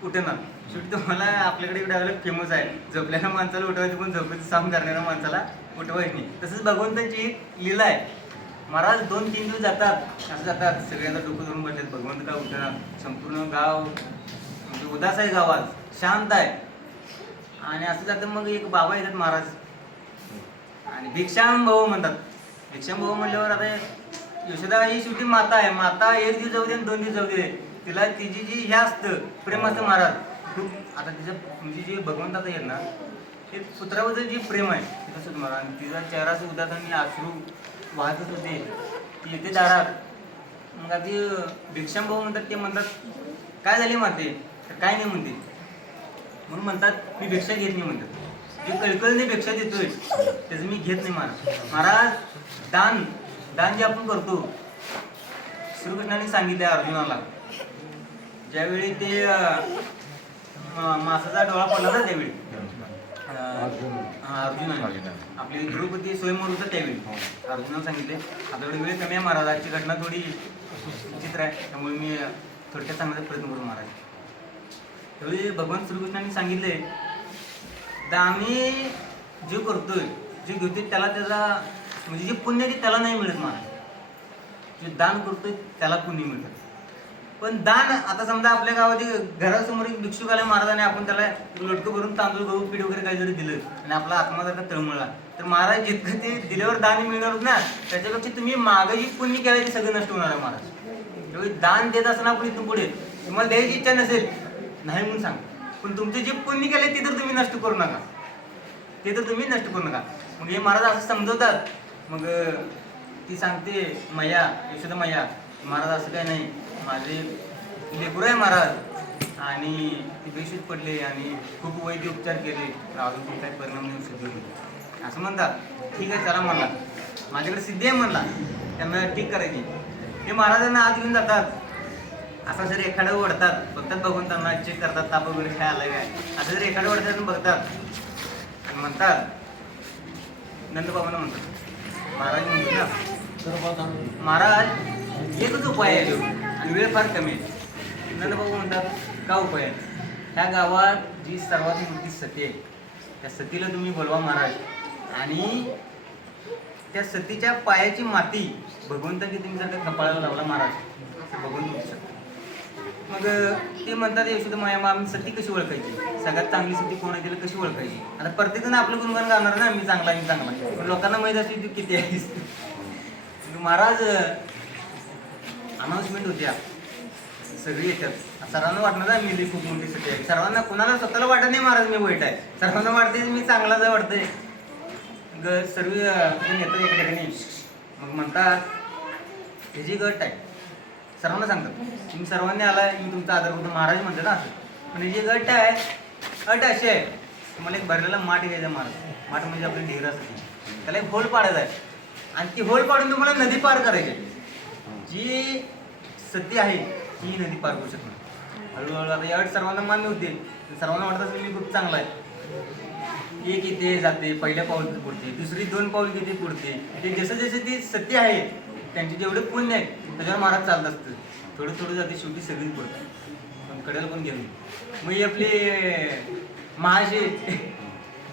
कुठे ना शेवटी तुम्हाला आपल्याकडे एवढं फेमस आहे झोपल्याला माणसाला उठवायचं पण झोपेचं साम करणाऱ्या माणसाला उठवायचं नाही. तसंच भगवंताची लीला आहे महाराज 2-3 दिवस जातात असं जातात सगळ्यांना डोकं धरून बसतात भगवंत काय उठणार संपूर्ण गाव म्हणजे उदास आहे गावात शांत आहे आणि असं जातं मग एक बाबा येतात महाराज आणि भिक्षाम भाऊ म्हणतात. भिक्षाम भाऊ म्हणल्यावर आता यशोदा ही शेवटी माता आहे. माता एक दिवस जाऊ दे आणि 2 दिवस जाऊ दे, तिला तिची जी हे असतं प्रेम असतं महाराज खूप. आता तिचं म्हणजे जे भगवंताचं आहे ना ते पुत्राबद्दल जे प्रेम आहे ते तसंच महाराज. आणि तिचा चेहरा उदात आणि अश्रू वाहतच होते. ती येते दारात. मग आधी भिक्षाम भाऊ म्हणतात, ते म्हणतात काय झाले माते, तर काय नाही म्हणते. म्हणून म्हणतात मी भिक्षा घेत नाही म्हणतात. जे कळकळीने भिक्षा देतोय त्याचं मी घेत नाही महाराज. महाराज दान दान जे आपण करतो, श्रीकृष्णाने सांगितले अर्जुनाला ज्यावेळी ते मासाचा डोळा पडला ना त्यावेळी अर्जुनाने आपली द्रौपदी स्वयंवर होतं त्यावेळी अर्जुनाला सांगितले आपल्याकडे वेळ कमी आहे महाराज, आजची घटना थोडी विचित्र आहे त्यामुळे मी थोडक्यात सांगण्याचा प्रयत्न करू महाराज. त्यावेळी भगवान श्रीकृष्णाने सांगितले तर आम्ही जे करतोय जे घेतोय त्याला त्याचा म्हणजे जे पुण्य ते त्याला नाही मिळत महाराज. जे दान करतोय त्याला पुण्य मिळतं. पण दान आता समजा आपल्या गावात घरासमोर एक भिक्षुक आला महाराजाने, आपण त्याला लोटकं भरून तांदूळ गहू पीठ वगैरे काही जरी दिलं आणि आपला आत्मा जर तळमळला तर महाराज जितकं ते दिल्यावर दान मिळणार ना त्याच्यापेक्षा तुम्ही मागं जी पुण्य केलं ते सगळं नष्ट होणार आहे महाराज. त्यावेळी दान देत असताना आपण इथून पुढे तुम्हाला द्यायची इच्छा नसेल नाही म्हणून सांग, पण तुमचे जे पुण्य केले ते तर तुम्ही नष्ट करू नका, ते तर तुम्ही नष्ट करू नका. मग हे महाराज असं समजवतात. मग ती सांगते मैया यशोदा मैया महाराज असं काय नाही, माझे लेकरू आहे महाराज आणि ते बेशुद्ध पडले आणि खूप वैद्य उपचार केले अजून खूप काही परिणाम नाही सिद्ध असं म्हणतात. ठीक आहे चला म्हणला, माझ्याकडे सिद्धी आहे म्हणला, त्यांना ठीक करायची. ते महाराजांना आत घेऊन जातात. असं जर एखादं ओढतात बघतात, बघून त्यांना चेक करतात ताप वगैरे काय आलं काय, असं जर एखादं ओढतात बघतात आणि म्हणतात नंदबाबांना म्हणतात महाराज म्हणतो ना महाराज एकच उपाय आहे आणि वेळ फार कमी आहे. नंदबाबू म्हणतात का उपाय आहे? ह्या गावात जी सर्वात मोठी सती आहे त्या सतीला तुम्ही बोलवा महाराज आणि त्या सतीच्या पायाची माती भगवंताची तुम्ही जर का कपाळाला लावला महाराज भगवंत होऊ शकतो. मग ते म्हणतात यशोदा माया आम्ही सती कशी ओळखायची, सगळ्यात चांगली सती कोण आहे तिला कशी ओळखायची. आता प्रत्येकजण आपलं गुणगान गाणार ना मी चांगला मी चांगला, पण लोकांना माहीत असते तू किती आहेस. महाराज अनाऊन्समेंट होत्या सगळी येतात, सर्वांना वाटणार ना मी खूप मोठी सती आहे. सर्वांना कुणाला स्वतःला वाटत नाही महाराज मी वाईट आहे, सर्वांना वाटते मी चांगलाच आहे वाटतंय. सर्व येतात एका ठिकाणी मग म्हणतात हे जी गट आहे सर्वांना सांगतात तुम्ही सर्वांनी आलाय मी तुमचा आदर करतो महाराज म्हणतात ना असं. पण हे जे गट आहे अट अशी आहे तुम्हाला एक भरलेला माठ घ्यायचा महाराज. माठ म्हणजे आपली ढेर असते त्याला एक होल पाडायचा आहे आणि ती होल पाडून तुम्हाला नदी पार करायची. जी सती आहे ती नदी पार करू शकणार. हळूहळू आता या अट सर्वांना मान्य होते, सर्वांना वाटत असेल मी खूप चांगला आहे. एक इथे जाते पहिल्या पाऊल पुढते, दुसरी 2 पाऊल किती पुढते. ते जसं जसं ती सत्य आहे त्यांचे जेवढे पुण्य आहेत त्याच्यावर महाराज चालत असतं. थोडं थोडं जाते शेवटी सगळीच पडतं पण कडेला पण गेलो. मग ही आपली महाशी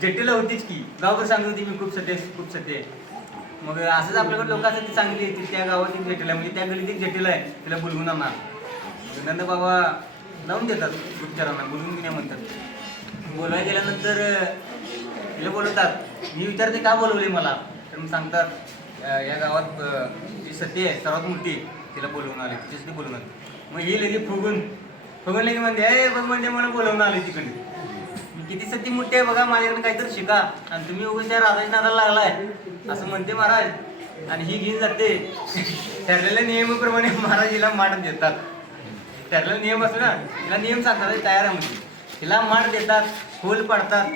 जटिला होतीच की गावभर सांगत होती मी खूप सत्य खूप सत्य आहे. मग असंच आपल्याकडे लोक असतात ती चांगली आहे त्या गावात एक जटिला म्हणजे त्या गलीत एक जटिला आहे तिला बोलवून आणा. नंद बाबा लावून देतात उपचारांना बोलवून घेण्या म्हणतात. बोलवायला गेल्यानंतर तिला बोलवतात मी विचारते का बोलवले मला तर मग सांगतात या गावात जी सती आहे सर्वात मोठी तिला बोलवून आले तिच्यासाठी बोलवून आले. मग ही लगे फुगून लगे म्हणते हे बघ म्हणजे मला बोलवून आले तिकडे किती सती मोठी आहे बघा माझ्याकडे काहीतरी शिका आणि तुम्ही उगाच त्या राधाच्या नादाला लागलाय असं म्हणते महाराज. आणि ही घेऊन जाते ठरलेल्या नियमाप्रमाणे महाराज हिला माठ देतात. ठरलेला नियम असतो ना तिला नियम सांगतात तयार आहे म्हणजे तिला माठ देतात खोल पाडतात.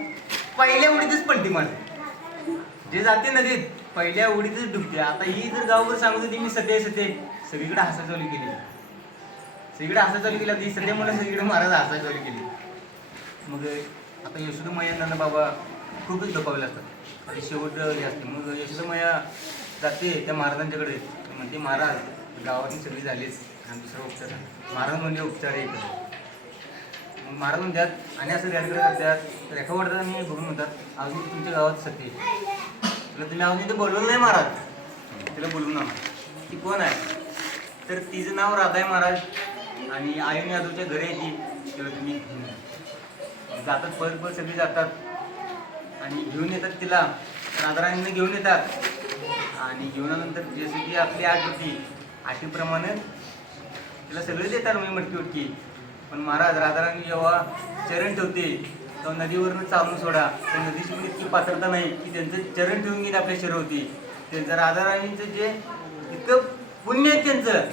पहिल्या उडीतच पलटी मारते जे जाते नदीत पहिल्या उडीतच डुबते. आता ही जर गावभर सांगत होती मी सत्य सगळीकडे हसा चालू केली सगळीकडे हसा चालू केली ही सध्या मला सगळीकडे महाराज हसा चालू केली. मग आता यशोदा मैया बाबा खूपच दबावले असतात आणि शेवट हे असते. मग यशोदा मैया जाते त्या महाराजांच्याकडे म्हणते महाराज गावातून सगळी झालीच आणि दुसरा उपचार महाराज म्हणजे उपचार आहे इकडे. मग महाराज म्हणतात आणि असं रॅडकडे करतात रेखा वाढतात आणि बघून म्हणतात अजून तुमच्या गावात सत्य तुला तुम्ही अजून इथे बोलवलं नाही महाराज तिला बोलवून आणा. ती कोण आहे तर तिचं नाव राधा आहे महाराज आणि आयुन यादवच्या घरी आहे ती. तिला तुम्ही जातात परत सगळी जातात आणि घेऊन येतात तिला, राधाराणीने घेऊन येतात आणि घेऊन आल्यानंतर जसं की आपली आट होती आटीप्रमाणे तिला सगळे देतात मी मटकी उटकी. पण महाराज राधाराणी जेव्हा चरण ठेवते तेव्हा नदीवरनं चालून सोडा, त्या नदीची पण इतकी पात्रता नाही की त्यांचं चरण ठेवून गेले आपल्या शरीरावरती. त्यांचं राधाराणीचं जे इतकं पुण्य आहे, त्यांचं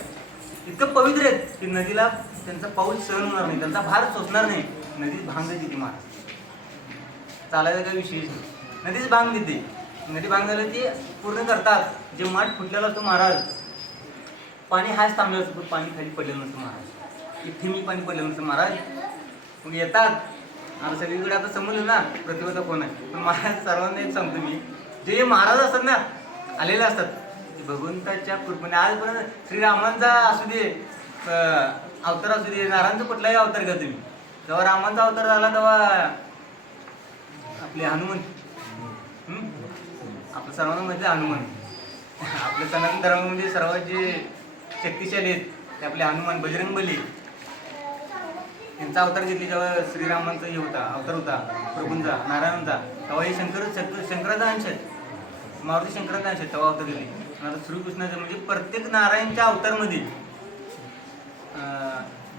इतकं पवित्र आहेत की नदीला त्यांचा पाऊस सहन होणार नाही, त्यांचा भार सोसणार नाही. नदीच भांग देते महाराज, चालायचा काही विषयच नाही, नदीच भांग देते. नदी भांग झालं ते पूर्ण करतात. जे माठ फुटलेला असतो महाराज, पाणी हाच थांबलेलं असतं, पाणी खाली पडलेलं नसतं महाराज, इथे मी पाणी पडलेलं नसतं महाराज. मग येतात. आता सगळीकडे आता समजलं ना प्रतिभाचा कोण आहे. पण महाराज सर्वांना एक सांगतो मी, जे महाराज असतात ना आलेले असतात ते भगवंताच्या कृपेने आजपर्यंत श्रीरामांचा असू दे अवतार असू दे, नारायणचा कुठलाही अवतार घ्या तुम्ही, जेव्हा रामांचा अवतार झाला तेव्हा आपले हनुमान, आपल्या सर्वांना म्हणजे हनुमान, आपल्या सनातन धर्मामध्ये सर्वात जे शक्तिशाली आहेत ते आपले हनुमान, बजरंगबली, त्यांचा अवतार घेतली. जेव्हा श्रीरामांचा हे होता अवतार होता प्रभूंचा नारायणांचा, तेव्हा हे शंकराचा अंश आहेत, मारुती शंकराचा अंश आहेत, तेव्हा अवतार घेतली. आता श्रीकृष्णाचं म्हणजे प्रत्येक नारायणच्या अवतारमध्ये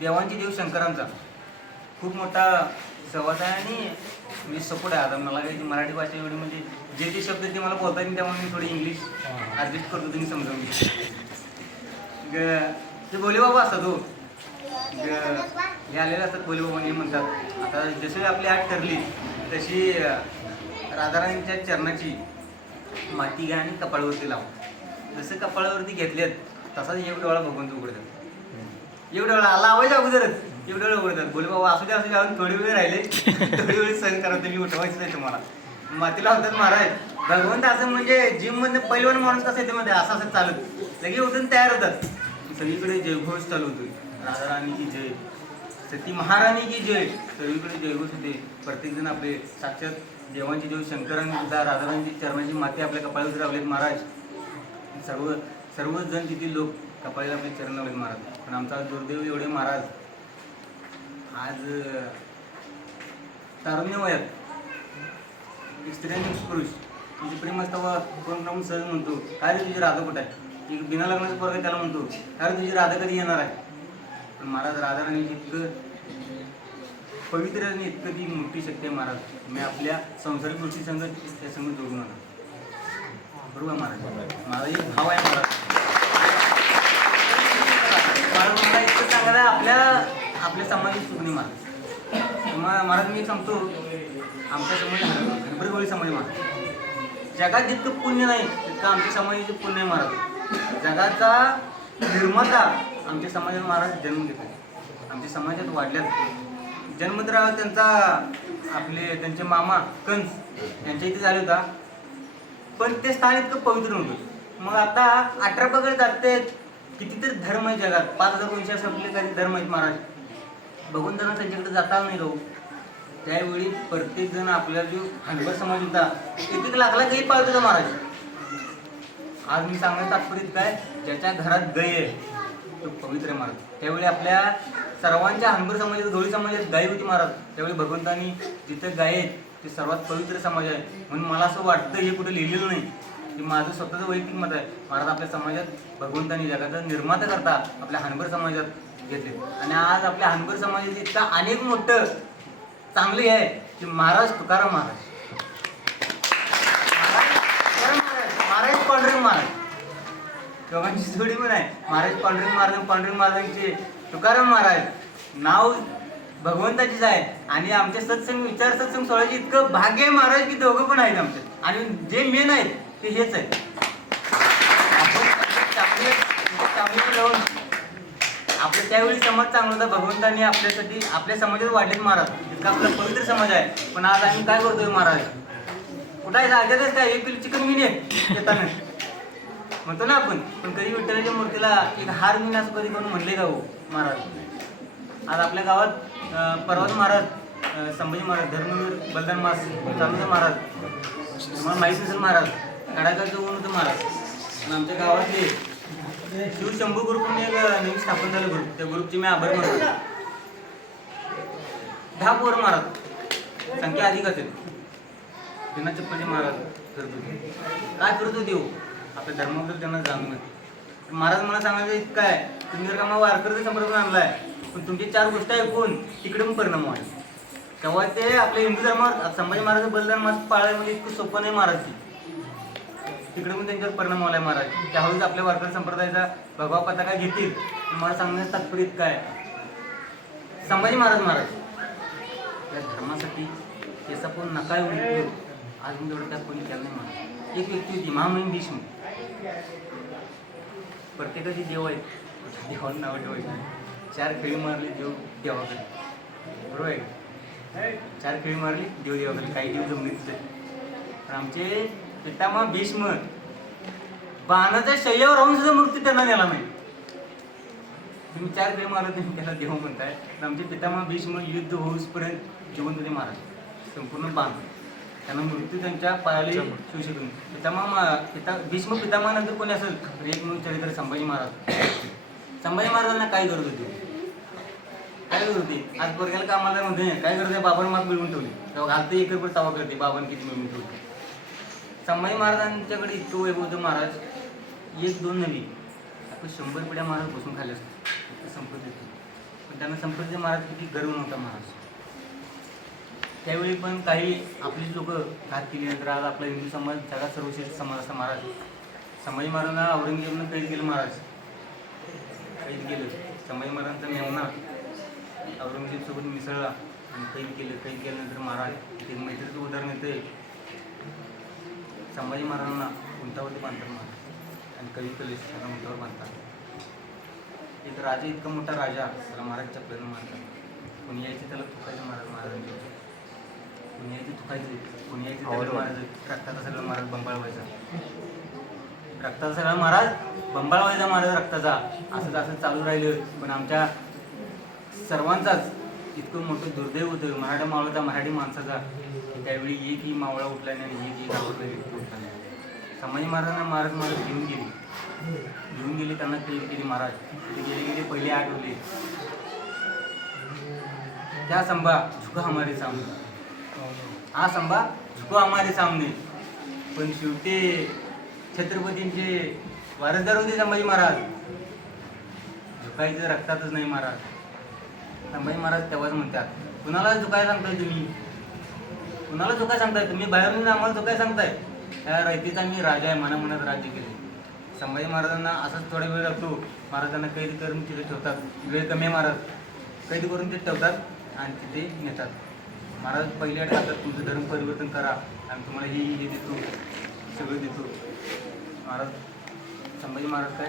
देवांचे देव शंकरांचा खूप मोठा सहवास आहे आणि मी सपोर्ट आहे. आता मला काही मराठी भाषा एवढी म्हणजे जे जे शब्द ते मला बोलता येईल त्यामुळे मी थोडी इंग्लिश ॲडजस्ट करतो, तुम्ही समजावून घ्या. ते भोले बाबा असतात हो, हे आलेले असतात भोले बाबा हे म्हणतात. आता जशी आपली आठ ठरली तशी राधाराणीच्या चरणाची माती घ्या आणि कपाळावरती लावा. जसं कपाळावरती घेतल्यात तसाच एवढ्या वेळा भगवंत उघडतात, एवढ्या वेळा लावायच्या अगोदरच एवढ्या वेळा उघडतात. बोले बाबा असू दे असू दे, अजून थोडी वेळ राहिले, थोडी वेळ सहन करा, तुम्ही उठवायचं आहे तुम्हाला. मातीला होतात महाराज. भगवंत असं म्हणजे जिम मध्ये पहिलवान माणूस कसं येते मध्ये असं असं चालत लगे उठून तयार होतात. सगळीकडे जयघोष चालू होतो, राधाराणी की जय, सती महाराणी की जय, सगळीकडे जयघोष होते. प्रत्येकजण आपले साक्षात देवांची देव शंकरांनी सुद्धा राधाराणीची चरणाची माती आपल्या कपाळावर लावलेत महाराज. सर्वच जण तिथे लोक कपाळीला आपले चरण लावलेत महाराज. पण आमचा दुर्दैव एवढे महाराज आज तारुण्य वयात एक स्त्री आणि एक पुरुष म्हणजे प्रेम असतावा कोण राहून सहज म्हणतो, काय रे तुझी राधा कुठं आहे. एक बिना लग्नाचं पोरगा त्याला म्हणतो, काय रे तुझी राधा कधी येणार आहे. पण महाराज राधाराणी इतकं पवित्र आणि इतकं ती मोठी शक्ती आहे महाराज. मी आपल्या संसारिक गोष्टी संग त्या संग जोडून आला. बरोबर महाराज, माझा एक भाव आहे महाराज. मला इतकं सांगायला आपल्या समाजाची चूक नाही महाराज. महाराज मी सांगतो आमच्या समाज हरभरगोळी समाज महाराज, जगात जितकं पुण्य नाही तितकं आमच्या समाजाचं पुण्य आहे महाराज. जगाचा निर्माता आमच्या समाजात महाराज जन्म घेतात, आमच्या समाजात वाढल्यात. जन्म तर त्यांचे मामा कंस यांच्या इथे झाले होता, पण ते स्थान इतकं पवित्र नव्हतं. मग आता 18 पगड जाते, कितीतरी धर्म आहे जगात, 5200 असं आपले काही धर्म आहेत महाराज. भगवंतांना त्यांच्याकडे जाता नाही राहू. त्यावेळी प्रत्येक जण आपला जो हनबर समाज होता एक लाखला काही पाळत होता महाराज. आज मी सांगायचं तात्पर्य काय, ज्याच्या घरात गाय आहे तो पवित्र आहे महाराज. त्यावेळी आपल्या सर्वांच्या हनबर समाजात गवळी समाजात गाय होती महाराज. त्यावेळी भगवंतांनी जिथं गाय आहेत ते सर्वात पवित्र समाज आहे. म्हणून मला असं वाटतं हे कुठे लिहिलेलं नाही, की माझं स्वतःचं वैयक्तिक मत आहे. महाराज आपल्या समाजात भगवंतांनी जगाचा निर्माता करता आपल्या हनबर समाजात घेतले. आणि आज आपल्या हनबर समाजात इतका अनेक मोठं चांगले आहे की महाराज तुकाराम महाराज, महाराज पांडुरंग महाराज, दोघांची जोडी पण आहे. महाराज पांडुरंग महाराजांचे तुकाराम महाराज नाव भगवंताचीच आहे. आणि आमच्या सत्संग सोहळ्याचे इतकं भाग्य आहे महाराज की दोघं पण आहेत आमचे. आणि जे मेन आहेत ते हेच आहे. आपण आपलं त्यावेळी समाज चांगला होता, भगवंतांनी आपल्यासाठी आपल्या समाजात वाढलेत महाराज. इतका आपला पवित्र समाज आहे. पण आज आम्ही काय करतोय महाराज, कुठं आहे जायचं काय, 1 किलो चिकन घेऊन येताना म्हणतो ना आपण. पण कधी विठ्ठलाच्या मूर्तीला एक हार घेऊन असं कधी कोण म्हणले का हो महाराज. आज आपल्या गावात परवाच महाराज संभाजी महाराज धर्मवीर बलदान मास चालू महाराज, तुम्हाला माहिती असेल महाराज, कडाकाचं ऊन होतं महाराज. आणि आमच्या गावातले शिवशंभू ग्रुप म्हणून एक नवीन स्थापन झालं ग्रुप, त्या ग्रुपचे मी आभार मानतो. 10 पोरं महाराज, संख्या अधिक असेल. त्यांना चप्पलचे महाराज करत होते. काय करत होते हो? आपल्या धर्माबद्दल त्यांना जाणून. महाराज मला सांगायचं इतकं आहे, तुम्ही जर का मला वारकरी संप्रदाय आणलाय, पण तुमची 4 गोष्टी ऐकून तिकडे पण परिणाम व्हायला. तेव्हा ते आपल्या हिंदू धर्मावर संभाजी महाराज बलिदान मास पाळायला म्हणजे इतकं सोपं नाही महाराज. तिकडे पण त्यांच्यावर परिणाम व्हायला महाराज. त्यावेळेस आपल्या वारकरी संप्रदायाचा भगवा पताका घेतील. मला सांगण्याचं तात्पर्य इतकं आहे, संभाजी महाराज या धर्मासाठी त्याचा पण नका होईल अजून तेवढं त्यात कोणी केलं नाही महाराज. एक व्यक्ती होती महामहिम भीष्म. प्रत्येकाची देव आहे, देवाला नाव ठेवायचं. 4 खेळी मारली देव देवाकडे, बरोबर आहे. 4 खेळी मारली देव देवाकडे. काही देव जमनीत पण आमचे पितामह भीष्म बाणाच्या शय्यावर राहून सुद्धा मृत्यू त्यांना नेला नाही. तुम्ही 4 खेळी मारला तुम्ही त्याला देव म्हणताय. आमचे पितामह भीष्म युद्ध होऊसपर्यंत जिवंत होते महाराज, संपूर्ण बाण. त्यांना मृत्यू त्यांच्या पायाला शिवू शकून. भीष्म पितामहानंतर कोणी असेल तर एक म्हणून चरित्र संभाजी महाराज. संभाजी महाराजांना काय गरज होती? काय गरज होती? आज पोरग्याला कामाला म्हणते काय गरज आहे, बाबांना माग मिळवून ठेवली. तेव्हा घालते एकरभर तावा करते, बाबांनी किती मिळवून ठेवली. संभाजी महाराजांच्याकडे इतकं वैभव होतं महाराज, 1-2 नवी आपण 100 पिढ्या महाराज बसून खाल्ले असते संपत्ती होती. पण त्यांना संपत्तीचा महाराज किती गर्व नव्हता महाराज. त्यावेळी पण काही आपली लोक घात केल्यानंतर आज आपला हिंदू समाज जगात सर्वश्रेष्ठ समाज असा महाराज. संभाजी महाराजांना औरंगजेबनं कैद केलं महाराज, कैद केलं. संभाजी महाराजांचा मेहुणा औरंगजेबसोबत मिसळला आणि कैद केल्यानंतर महाराज एक मैत्रीचं उदाहरण येतं. संभाजी महाराजांना उंटावरती बांधतात महाराज आणि कवी कलेश त्यांना उंटावर बांधतात. एक राजा, इतका मोठा राजा, त्याला महाराज चपल्यानं मारतात. कोणी यायचे त्याला थुकायचं महाराजांच्या, कोणी यायचे थुकायचे, कोणी यायचे त्याला महाराज रक्ताचा सगळं महाराज बंबाळवायचा. रक्ताचा सगळा महाराज बंबाळवायचा महाराज रक्ताचा. असं चालू राहिलं. पण आमच्या सर्वांचाच इतकं मोठं दुर्दैव होतं मराठा मावळाचा, मराठी माणसाचा. त्यावेळी एकही मावळा उठला नाही आणि एकही गावातला व्यक्ती उठला नाही. संभाजी महाराजांना महाराज घेऊन गेले, त्यांना कैद केली महाराज. ते गेले पहिले आठवले, क्या संभा झुका हमारे सामने, हा संभा झुको हमारे सामने. पण शेवटी छत्रपतींचे वारसदार होते संभाजी महाराज. झुकायचं रक्तातच नाही महाराज. संभाजी महाराज तेव्हाच म्हणतात, कुणाला झुकाय सांगताय तुम्ही, कुणाला झुकाय सांगताय तुम्ही, बाहेरून आम्हाला झुकाय सांगताय. त्या रयतेचा मी राजा आहे, मनामनात राज्य केले. संभाजी महाराजांना असंच थोडा वेळ लागतो. महाराजांना कैद करून तिथे ठेवतात. वेळ कमी आहे महाराज, कैद करून तिथे ठेवतात आणि तिथे नेतात. महाराज पहिल्या टाकतात, तुमचं धर्म परिवर्तन करा आणि तुम्हाला हे देतो, सगळं देतो. महाराज संभाजी महाराज काय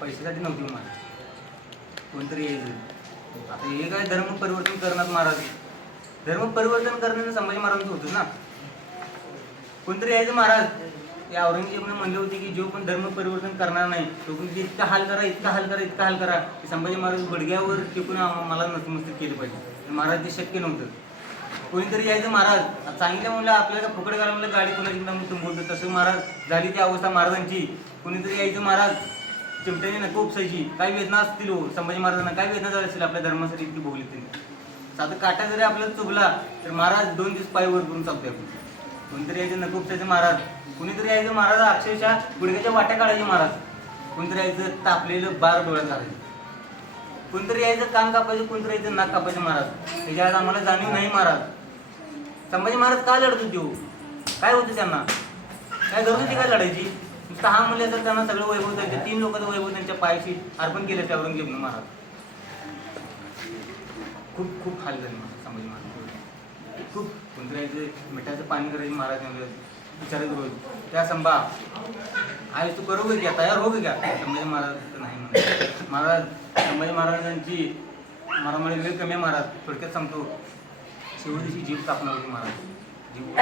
पैशासाठी नव्हते महाराज, कोणतरी यायचं. आता हे काय धर्म परिवर्तन करणार महाराज, धर्म परिवर्तन करण्याचं संभाजी महाराजांचं होतं ना. कोणतरी यायचं महाराज. या औरंगजेबने म्हणले होते की जो पण धर्म परिवर्तन करणार नाही तो पण इतका हाल करा, इतका हाल करा, इतका हाल करा की संभाजी महाराज गुडघ्यावर टिकून मला नतमस्तक केलं पाहिजे. महाराज ते शक्य नव्हतं. कोणीतरी यायचं महाराज. सांगितलं म्हणलं आपल्याला फुकट घाला म्हणलं गाडी कोणाची तुम्ही बोलतो तसं महाराज झाली ती अवस्था महाराजांची. कोणीतरी यायचं महाराज, चिमट्याने नको उपसायची. काय वेदना असतील हो संभाजी महाराजांना, काय वेदना झाली असतील आपल्या धर्मासाठी इतकी भोगली त्यांनी. साधं काटा जरी आपल्याला चुकला तर महाराज 2 दिवस पायवर करून चालतोय आपण. कोणीतरी यायचं नको उपसायचं महाराज. कोणीतरी यायचं महाराज अक्षरशः गुडघ्याच्या वाट्या काढायचे महाराज. कोणतरी यायचं तापलेलं बार डोळ्यात घालायचं. कोणतरी यायचं कान कापायचं, कोणतरी यायचं नाक कापायचं महाराज. त्याच्या आज आम्हाला जाणीव नाही महाराज. संभाजी महाराज का लढत होते हो, काय होतं त्यांना, काय गरज होती काय लढायची. नुसतं हा म्हणले तर त्यांना सगळं वैभव, त्यांच्या 3 लोकांचं वैभव त्यांच्या पायाशी अर्पण केलं त्या औरंगजेबनं महाराज. खूप हाल झाले संभाजी महाराज. खूप कोणतरी यायचं मिठाचं पाणी करायचं महाराज विचारत रोज. त्या संभा आई तू करोगे क्या, तयार होगे क्या. संभाजी महाराज नाही म्हणत. महाराज संभाजी महाराजांची मारामारी वेळ कमी महाराज. थोडक्यात सांगतो, शेवटी दिवशी जीव कापणार होती महाराज. जीव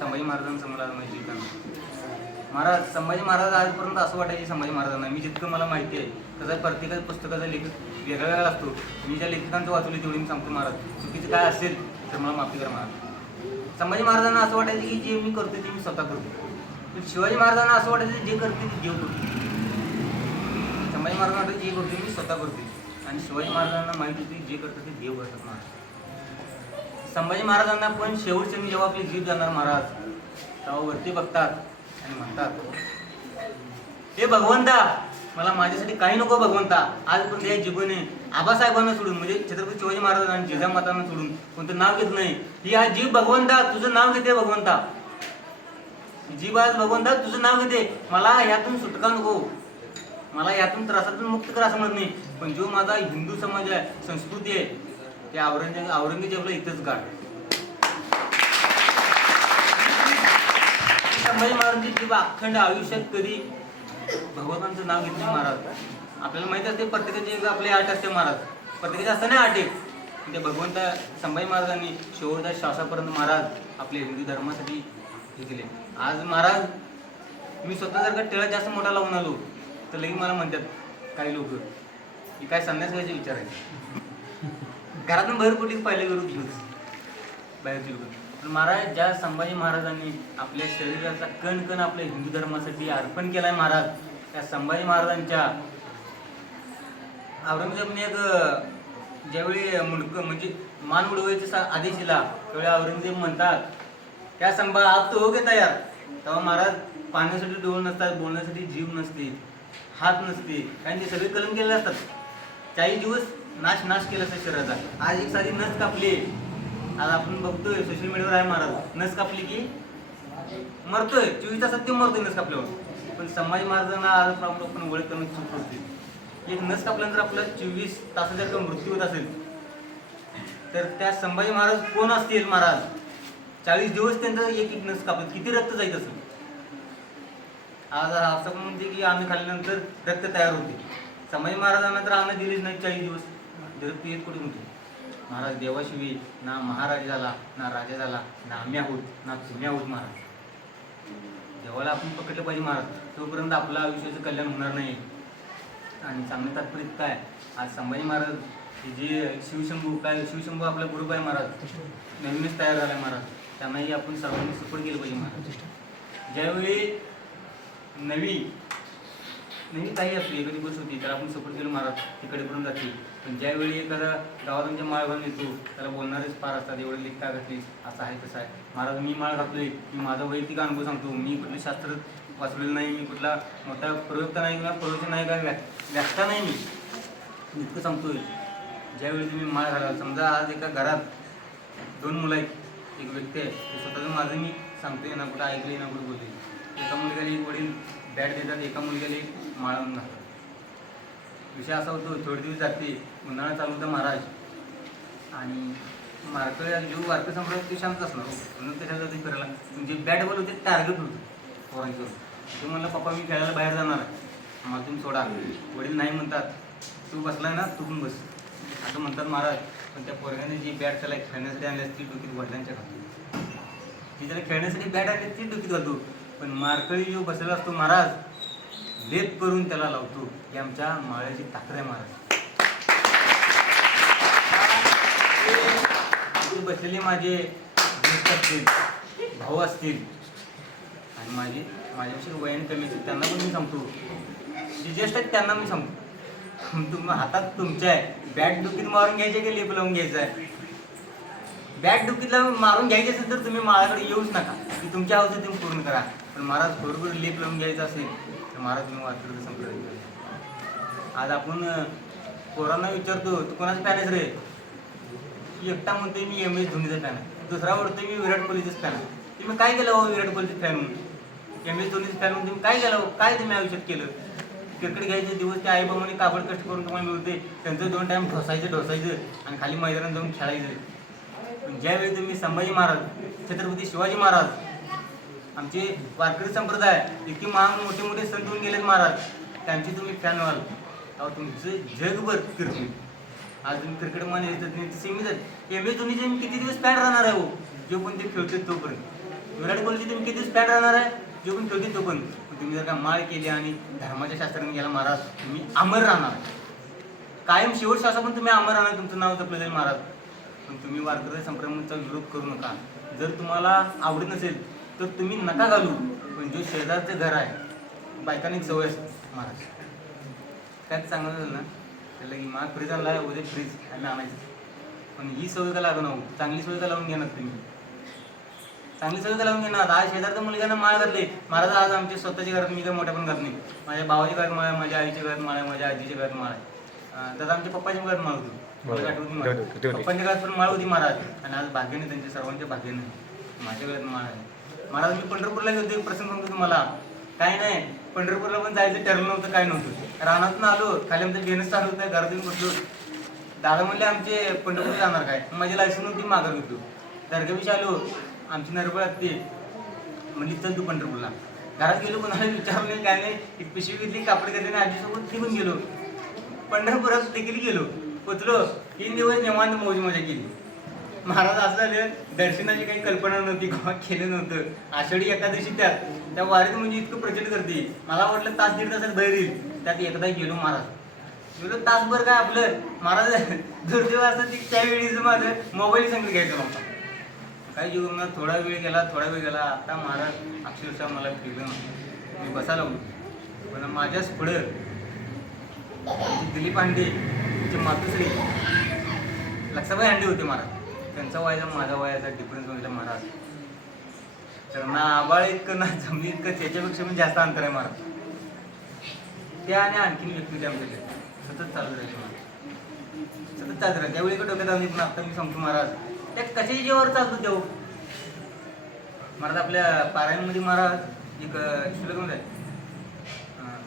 संभाजी महाराजांना समोर माझी जीव कापणार महाराज. संभाजी महाराज आजपर्यंत असं वाटायचे संभाजी महाराजांना, मी जितकं मला माहिती आहे तसं प्रत्येकाच पुस्तकाचा लेखक वेगळा वेगळा असतो. मी ज्या लेखकांचं वाचवले तेवढी मी सांगतो महाराज. चुकीचं काय असेल तर मला माफी करा महाराज. संभाजी महाराजांना असं वाटायचं की जे मी करतो ते मी स्वतः करतो. पण शिवाजी महाराजांना असं वाटायचं जे करते ते देव करतो. संभाजी महाराजांना वाटतं जे करतो मी स्वतः करतो आणि शिवाजी महाराजांना माहिती होती जे करतं ते देव करतात महाराज. संभाजी महाराजांना पण शेवटच्या जेव्हा आपली जीभ जाणार महाराज तेव्हा वरती बघतात आणि म्हणतात, हे भगवंता, मला माझ्यासाठी काही नको भगवंता. आज पण त्या जीभने आबासाहेबांना सोडून म्हणजे छत्रपती शिवाजी महाराजांना जिजामातांना सोडून कोणतं नाव घेत नाही. ही आज जीभ भगवंता तुझं नाव घेते भगवंता. जीभ आज भगवंता तुझं नाव घेते. मला ह्यातून सुटका नको, मला यातून त्रासातून मुक्त कर असं म्हणत नाही. पण जो माझा हिंदू समाज आहे, संस्कृती आहे, ते औरंगजेबला इथंच गाठ. संभाजी महाराजांची जीभ अखंड आयुष्यात कधी भगवंतांचं नाव घेतलं महाराज. आपल्याला माहित असते प्रत्येकाची आपले आठ असते महाराज, प्रत्येकाचे असतं ना आठ एक. ते भगवंता संभाजी महाराजांनी शेवटच्या श्वासापर्यंत महाराज आपल्या हिंदू धर्मासाठी हे केले. आज महाराज मी स्वतः जर का टिळा जास्त मोठा लावून आलो तर लगेच मला म्हणतात काही लोक की काय संन्यास व्हायचे विचार आहे. घरातून बाहेर कुठेच पाहिले विरोध घेऊच बाहेरचे लोक. पण महाराज ज्या संभाजी महाराजांनी आपल्या शरीराचा कण कण आपल्या हिंदू धर्मासाठी अर्पण केलाय महाराज, त्या संभाजी महाराजांच्या औरंगजेबने एक ज्यावेळी मुंडक म्हणजे मान उडवायचा आदेश दिला त्यावेळी औरंगजेब म्हणतात, त्या संभा आप तो हो गे तयार. तेव्हा महाराज पाण्यासाठी डोळ नसतात, बोलण्यासाठी जीव नसते, हात नसते, कारण ते सगळे कलम केलेले असतात. 40 दिवस नाश केला असतात शरीराचा. आज एक साधी नस कापली, आज आपण बघतोय सोशल मीडियावर आहे महाराज, नस कापली की मरतोय, 24 तासात ते मरतोय नस कापल्यावर. पण संभाजी महाराजांना आज आपण ओळख करणं चूक होते. एक नस कापल्यानंतर आपला 24 तासात जर का मृत्यू होत असेल तर त्या संभाजी महाराज कोण असतील महाराज? 40 दिवस त्यांचं एक एक नस कापलं, किती रक्त जायचं असेल. आज असं पण म्हणते की आम्ही खाल्ल्यानंतर रक्त तयार होते. संभाजी महाराजांना तर अन्न दिलेच नाही 40 दिवस, रक्त येत कुठे होते महाराज. देवाशिवी ना महाराज झाला, ना राजा झाला, ना आम्ही आहोत, ना तुम्ही आहोत महाराज. देवाला आपण पकडलं पाहिजे महाराज, तोपर्यंत आपलं आयुष्याचं कल्याण होणार नाही. आणि चांगलं तात्पर्य काय, आज संभाजी महाराज हे जे शिवशंभू आपला ग्रुप आहे महाराज, नवीनच तयार झाला महाराज, त्यांनाही आपण सर्वांनी सपोर्ट केलं पाहिजे महाराज. ज्यावेळी नवी काही असली एखादी गोष्ट होती तर आपण सपोर्ट केलं महाराज, तिकडे करून जाते. पण ज्यावेळी एखादा गावात माळ घालून येतो त्याला बोलणारेच फार असतात, एवढे लेख काय घातलीस, असं आहे तसं आहे. महाराज मी माळ घातलोय, मी माझा वैयक्तिक अनुभव सांगतो. मी कुठले शास्त्र वाचलेलं नाही, मी कुठला मोठा प्रयोगता नाही किंवा प्रवचन नाही, काय व्याख्या नाही, मी इतकं सांगतोय. ज्यावेळी तुम्ही माळ घालाल, समजा आज एका घरात 2 मुलं आहेत, एक व्यक्ती आहे, ते स्वतःचं माझं मी सांगतोय ना, कुठं ऐकले ना कुठं बोलले. एका मुलग्याला एक वडील बॅट देतात, एका मुलग्याला एक माळ आणून घालतात. विषय असा होतो, थोडे दिवस जाते, उन्हाळा चालू होता महाराज, आणि जो वारकरी संप्रदाय ते शांत असणार म्हणून त्याच्या जाती करायला म्हणजे बॅट बॉल होते, टार्गेट होतं पोरांचं. तो म्हणला पप्पा मी खेळायला बाहेर जाणार आहे, मला तुम्ही सोडा. वडील नाही म्हणतात, तू बसलाय ना तू पण बस असं म्हणतात महाराज. पण त्या पोरगाने जी बॅट त्याला खेळण्यासाठी आणली असती डोकीत वडिलांच्या घालतो, ती त्याला खेळण्यासाठी बॅट आणली ती डोकीत घालतो. पण मारकळी जो बसलेला असतो महाराज, लेप करून त्याला लावतो. ही आमच्या माळ्याची ताकद आहे महाराज. बसलेले माझे ज्येष्ठ असतील, भाऊ असतील, आणि माझ्यापेक्षा वयाने कमी असतील, त्यांना पण मी सांगतो, जे ज्येष्ठ आहेत त्यांना मी सांगतो, हातात तुमच्या आहे, बॅट डुकीत मारून घ्यायचे की लेप लावून घ्यायचं आहे. बॅट डुकीतला मारून घ्यायचे असेल तर तुम्ही माळाकडे येऊच नका, ती तुमच्या हौस तुम्ही पूर्ण करा. पण महाराज बरोबर लेप लावून घ्यायचं असेल तर महाराज तुम्ही वारकरी संप्रदाय. आज आपण पोरांना विचारतो तू कोणाचा फॅन आहेस रे? एकटा म्हणतोय मी MS धोनीचा फॅन आहे, दुसरा म्हणतोय मी विराट कोहलीचाच फॅन आहे. तुम्ही काय केलं हो विराट कोहलीचं फॅन म्हणून, MS धोनीचं फॅन म्हणून तुम्ही काय केलं हो? काय तुम्ही आयुष्यात केलं? क्रिकेट घ्यायचे दिवस ते आईबाबांनी काबड कष्ट करून तुम्हाला मिळते, त्यांचं 2 टाइम ढोसायचं आणि खाली मैदानात जाऊन खेळायचं. पण ज्यावेळी तुम्ही संभाजी महाराज, छत्रपती शिवाजी महाराज, आमचे वारकरी संप्रदाय इतके महान मोठे संत होऊन गेलेत महाराज, त्यांची तुम्ही फॅन व्हाल तेव्हा तुमचं जगभर कीर्ती. आज तुम्ही क्रिकेट मध्ये सीमित आहेत. MS धोनीचे तुम्ही किती दिवस फॅन राहणार आहे हो, जो पण ते खेळते तोपर्यंत. विराट कोहलीचे तुम्ही किती दिवस फॅन राहणार आहे, जो पण खेळते तोपर्यंत. तुम्ही जर का माळ केली आणि धर्माच्या शास्त्राने गेला महाराज, तुम्ही अमर राहणार, कायम शेवट श्वासा पण तुम्ही अमर राहणार, तुमचं नाव जपलं जाईल महाराज. पण तुम्ही वारकरी संप्रदायाचा विरोध करू नका. जर तुम्हाला आवडत नसेल तर तुम्ही नका घालू. पण जो शेजारचं घर आहे, बायकांनी सवय असते महाराज, काय चांगलं झालं ना त्याला की माग फ्रीज आणला, उद्या फ्रीज आम्ही आणायचं. पण ही सवय का लागू नको, चांगली सवय का लावून घेणार तुम्ही, चांगली सवय का लावून घेणार. आज शेजारच्या मुलग्यांना माळ घातली महाराज, आज आमच्या स्वतःच्या घरात मी काय मोठ्या पण घात नाही, माझ्या भावाच्या घरात माळ आहे, माझ्या आईच्या घरात माळ आहे, माझ्या आजीच्या घरात माळ आहे, दादा आमच्या पप्पाच्या घरात माळ होती, मला आठवत नाही, पप्पांच्या घरात पण माळ होती महाराज. आणि आज भाग्याने त्यांच्या सर्वांच्या भाग्याने माझ्या घरात माळ आहे महाराज. मी पंढरपूरला गेलो, एक प्रसंग सांगतो तुम्हाला. काय नाही, पंढरपूरला पण जायचं ठरलं नव्हतं, काय नव्हतं, रानातून आलो, खाली आमचं बेनच चालू होतं, घरातून बसलो. दादा म्हणले आमचे पंढरपूरला जाणार काय, माझी लायसन होती, मागं घेतो. दर्गाविषयी आलो, आमची नरबळ असते म्हणजे चल तू पंढरपूरला. घरात गेलो, कोणाला विचारलं काय नाही, एक पिशवी घेतली, कापड घेतली, आजीसोबत निघून गेलो. पंढरपुरात देखील गेलो, पोचलो, 3 दिवस निवांत मौज मजा केली महाराज. असं झालं, दर्शनाची काही कल्पना नव्हती, किंवा केलं नव्हतं. आषाढी एकादशी त्या वारीत म्हणजे इतकं प्रचंड करते, मला वाटलं तास 1.5 तासात बाहेर येईल, त्यात एकदा गेलो महाराज. गेलो तासभर काय आपलं महाराज दुर्दैव असं त्यावेळीच माझं मोबाईल संगत घ्यायचं नव्हता. काही जीवनात थोडा वेळ गेला, आता महाराज अक्षरशः मला फिरलं नव्हतं, मी बसायला लागलो. पण माझ्याच पुढं दिलीप हांडे, तिचे मातुश्री लक्षाबाई हांडे होते महाराज. त्यांचा वयाचा माझा वयाचा डिफरन्स बघितला महाराज, तर ना आबाळ इतकं ना जमिनी इतकं, त्याच्यापेक्षा पण जास्त अंतर आहे महाराज. त्या आणि आणखीन व्यक्ती आमच्याकडे सतत चालत राहायचे महाराज, सतत चालत राहायचे. त्यावेळी डोक्यात आली, पण आता मी सांगतो महाराज, त्या कशाच्या जीवावर चालतो तेव्हा महाराज. आपल्या पारायणमध्ये महाराज एक श्लोक आहे,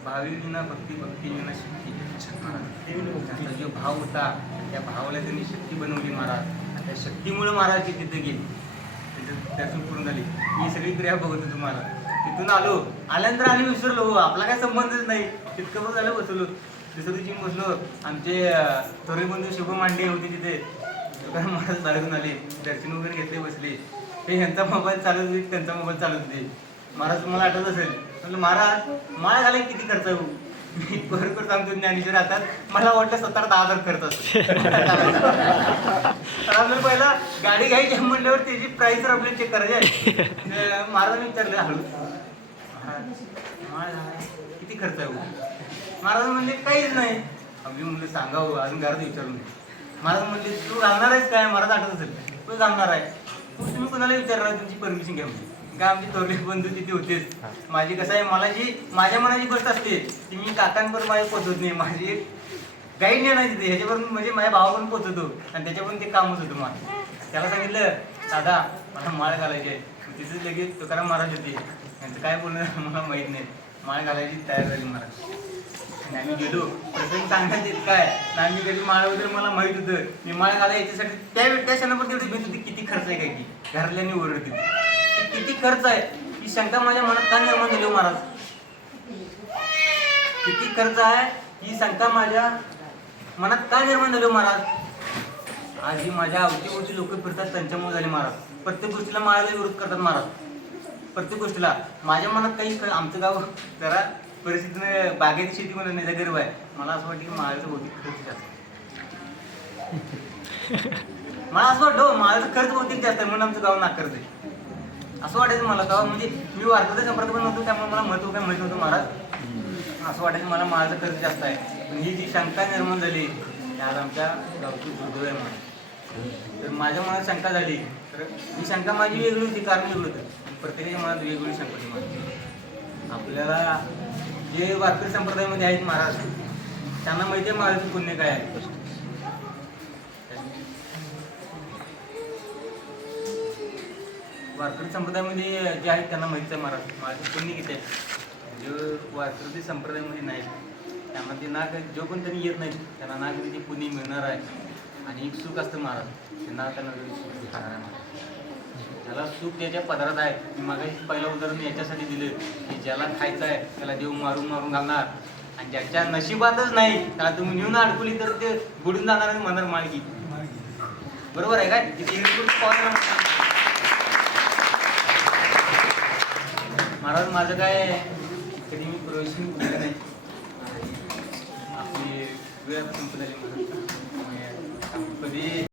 भावी विना भक्ती, भक्ती विना शक्ती. त्यांचा जो भाव होता, त्या भावाला त्यांनी शक्ती बनवली महाराज, आणि त्या शक्तीमुळे महाराज ते तिथे गेले, तिथे दर्शन पूर्ण झाली. ही सगळी क्रिया बघतो तुम्हाला. तिथून आल्यानंतर आणि विसरलो, आपला काय संबंधच नाही, तितकं पण झालं, बसलो. दुसऱ्या दिवशी बसलो, आमचे थोरे बंधू शुभ मांडे होते तिथे, महाराज बाहेरून आले, दर्शन वगैरे घेतले, बसले. ते ह्यांचा मोबाईल चालत होते, त्यांचा मोबाईल चालत होते. महाराज तुम्हाला आठवत असेल, म्हटलं महाराज माळ घालायला किती खर्च आहे? मी बरोबर सांगतो, ज्ञानेश्वर राहतात, मला वाटलं 17-10 हजार खर्च असतो. आपल्याला पहिला गाडी घ्यायची म्हणल्यावर त्याची प्राइस आपल्याला चेक करायची आहे. महाराजांनी विचारलं हळू, माळ घालाय किती खर्च आहे? महाराज म्हणले काहीच नाही. आम्ही म्हणलं सांगावं, अजून घरात विचारून. महाराज म्हणले तू घालणार आहेस काय? महाराज आठवत असेल, तू घालणार आहे. तुम्ही कोणाला विचारणार, तुमची परमिशन घ्या म्हणजे. काय आमचे थोरले बंधू तिथे होतेच. माझी कसं आहे, मला जी माझ्या मनाची गोष्ट असते ती मी काकांपर्यंत माझी पोचवत नाही. माझी गाईड नाही तिथे, ह्याच्यापर्यंत म्हणजे माझ्या भावापर्यंत पोचवतो, आणि त्याच्यापर्यंत ते कामच होतं मला. त्याला सांगितलं दादा मला माळ घालायची आहे. तिथेच लगेच तुकाराम महाराज होते, त्यांचं काय बोलणं मला माहीत नाही. माळ घालायची तयार झाली महाराज, आणि आम्ही गेलो. प्रसंग सांगण्यात येत काय, आम्ही कधी माळ वगैरे मला माहीत होतं. मी माळ घाला याच्यासाठी त्या क्षणापर्यंत तेवढी भीत होती, किती खर्च आहे काय की. घरातल्यानी ओरडतील किती खर्च आहे, ही शंका माझ्या मनात का निर्माण झाली हो महाराज? किती खर्च आहे ही शंका माझ्या मनात का निर्माण झाली हो महाराज? आज ही माझ्या अवतीभोवती लोक फिरतात त्यांच्यामुळे झाले महाराज. प्रत्येक गोष्टीला माझ्या विरोध करतात महाराज, प्रत्येक गोष्टीला. माझ्या मनात काही आमचं गाव जरा परिस्थितीने बागेची शेती म्हणून नाही गरीब आहे. मला असं वाटतं की माझ्याचं बहुतेक खर्च जास्त. मला असं वाटतं माझ्याचा खर्च बहुतेक जास्त आहे, म्हणून आमचं गाव नाकारते असं वाटायचं मला. गाव म्हणजे मी वारकरी संपर्क पण नव्हतो, त्यामुळे मला महत्व काय माहित नव्हतं महाराज. असं वाटायचं मला माझा खर्च जास्त आहे. पण ही जी शंका निर्माण झाली आज आमच्या गावची दुर्दैव आहे मला. तर माझ्या मनात शंका झाली, तर ही शंका माझी वेगळी होती, कारण वेगळं होतं. प्रत्येकाच्या मनात वेगवेगळी शंका होती माझी. आपल्याला जे वारकरी संप्रदायामध्ये आहेत महाराज, त्यांना माहिती आहे माझं पुण्य काय आहे. वारकरी संप्रदायामध्ये जे आहेत त्यांना माहिती आहे महाराज माझं पुण्य किती आहे. जे वारकरी संप्रदायामध्ये नाही त्यांना ते नाग, जो पण त्यांनी येत नाही त्यांना नागरिक पुण्य मिळणार आहे. आणि एक सुख असतं महाराज, ते ना त्यांना सुख भेटणार आहे महाराज. ज्याला सुख त्याच्या पदरात आहे. मी मागाशी पहिलं उदाहरण याच्यासाठी दिलं की ज्याला खायचं आहे त्याला देव मारून मारून घालणार, आणि ज्याच्या नशिबातच नाही त्याला तुम्ही नेऊन अडकवली तर ते बुडून जाणार आणि म्हणणार माळगी. बरोबर आहे काय? तिथे महाराज माझं काय कधी मी प्रवेशन केलं नाही. आपली वेळ संपत आली कधी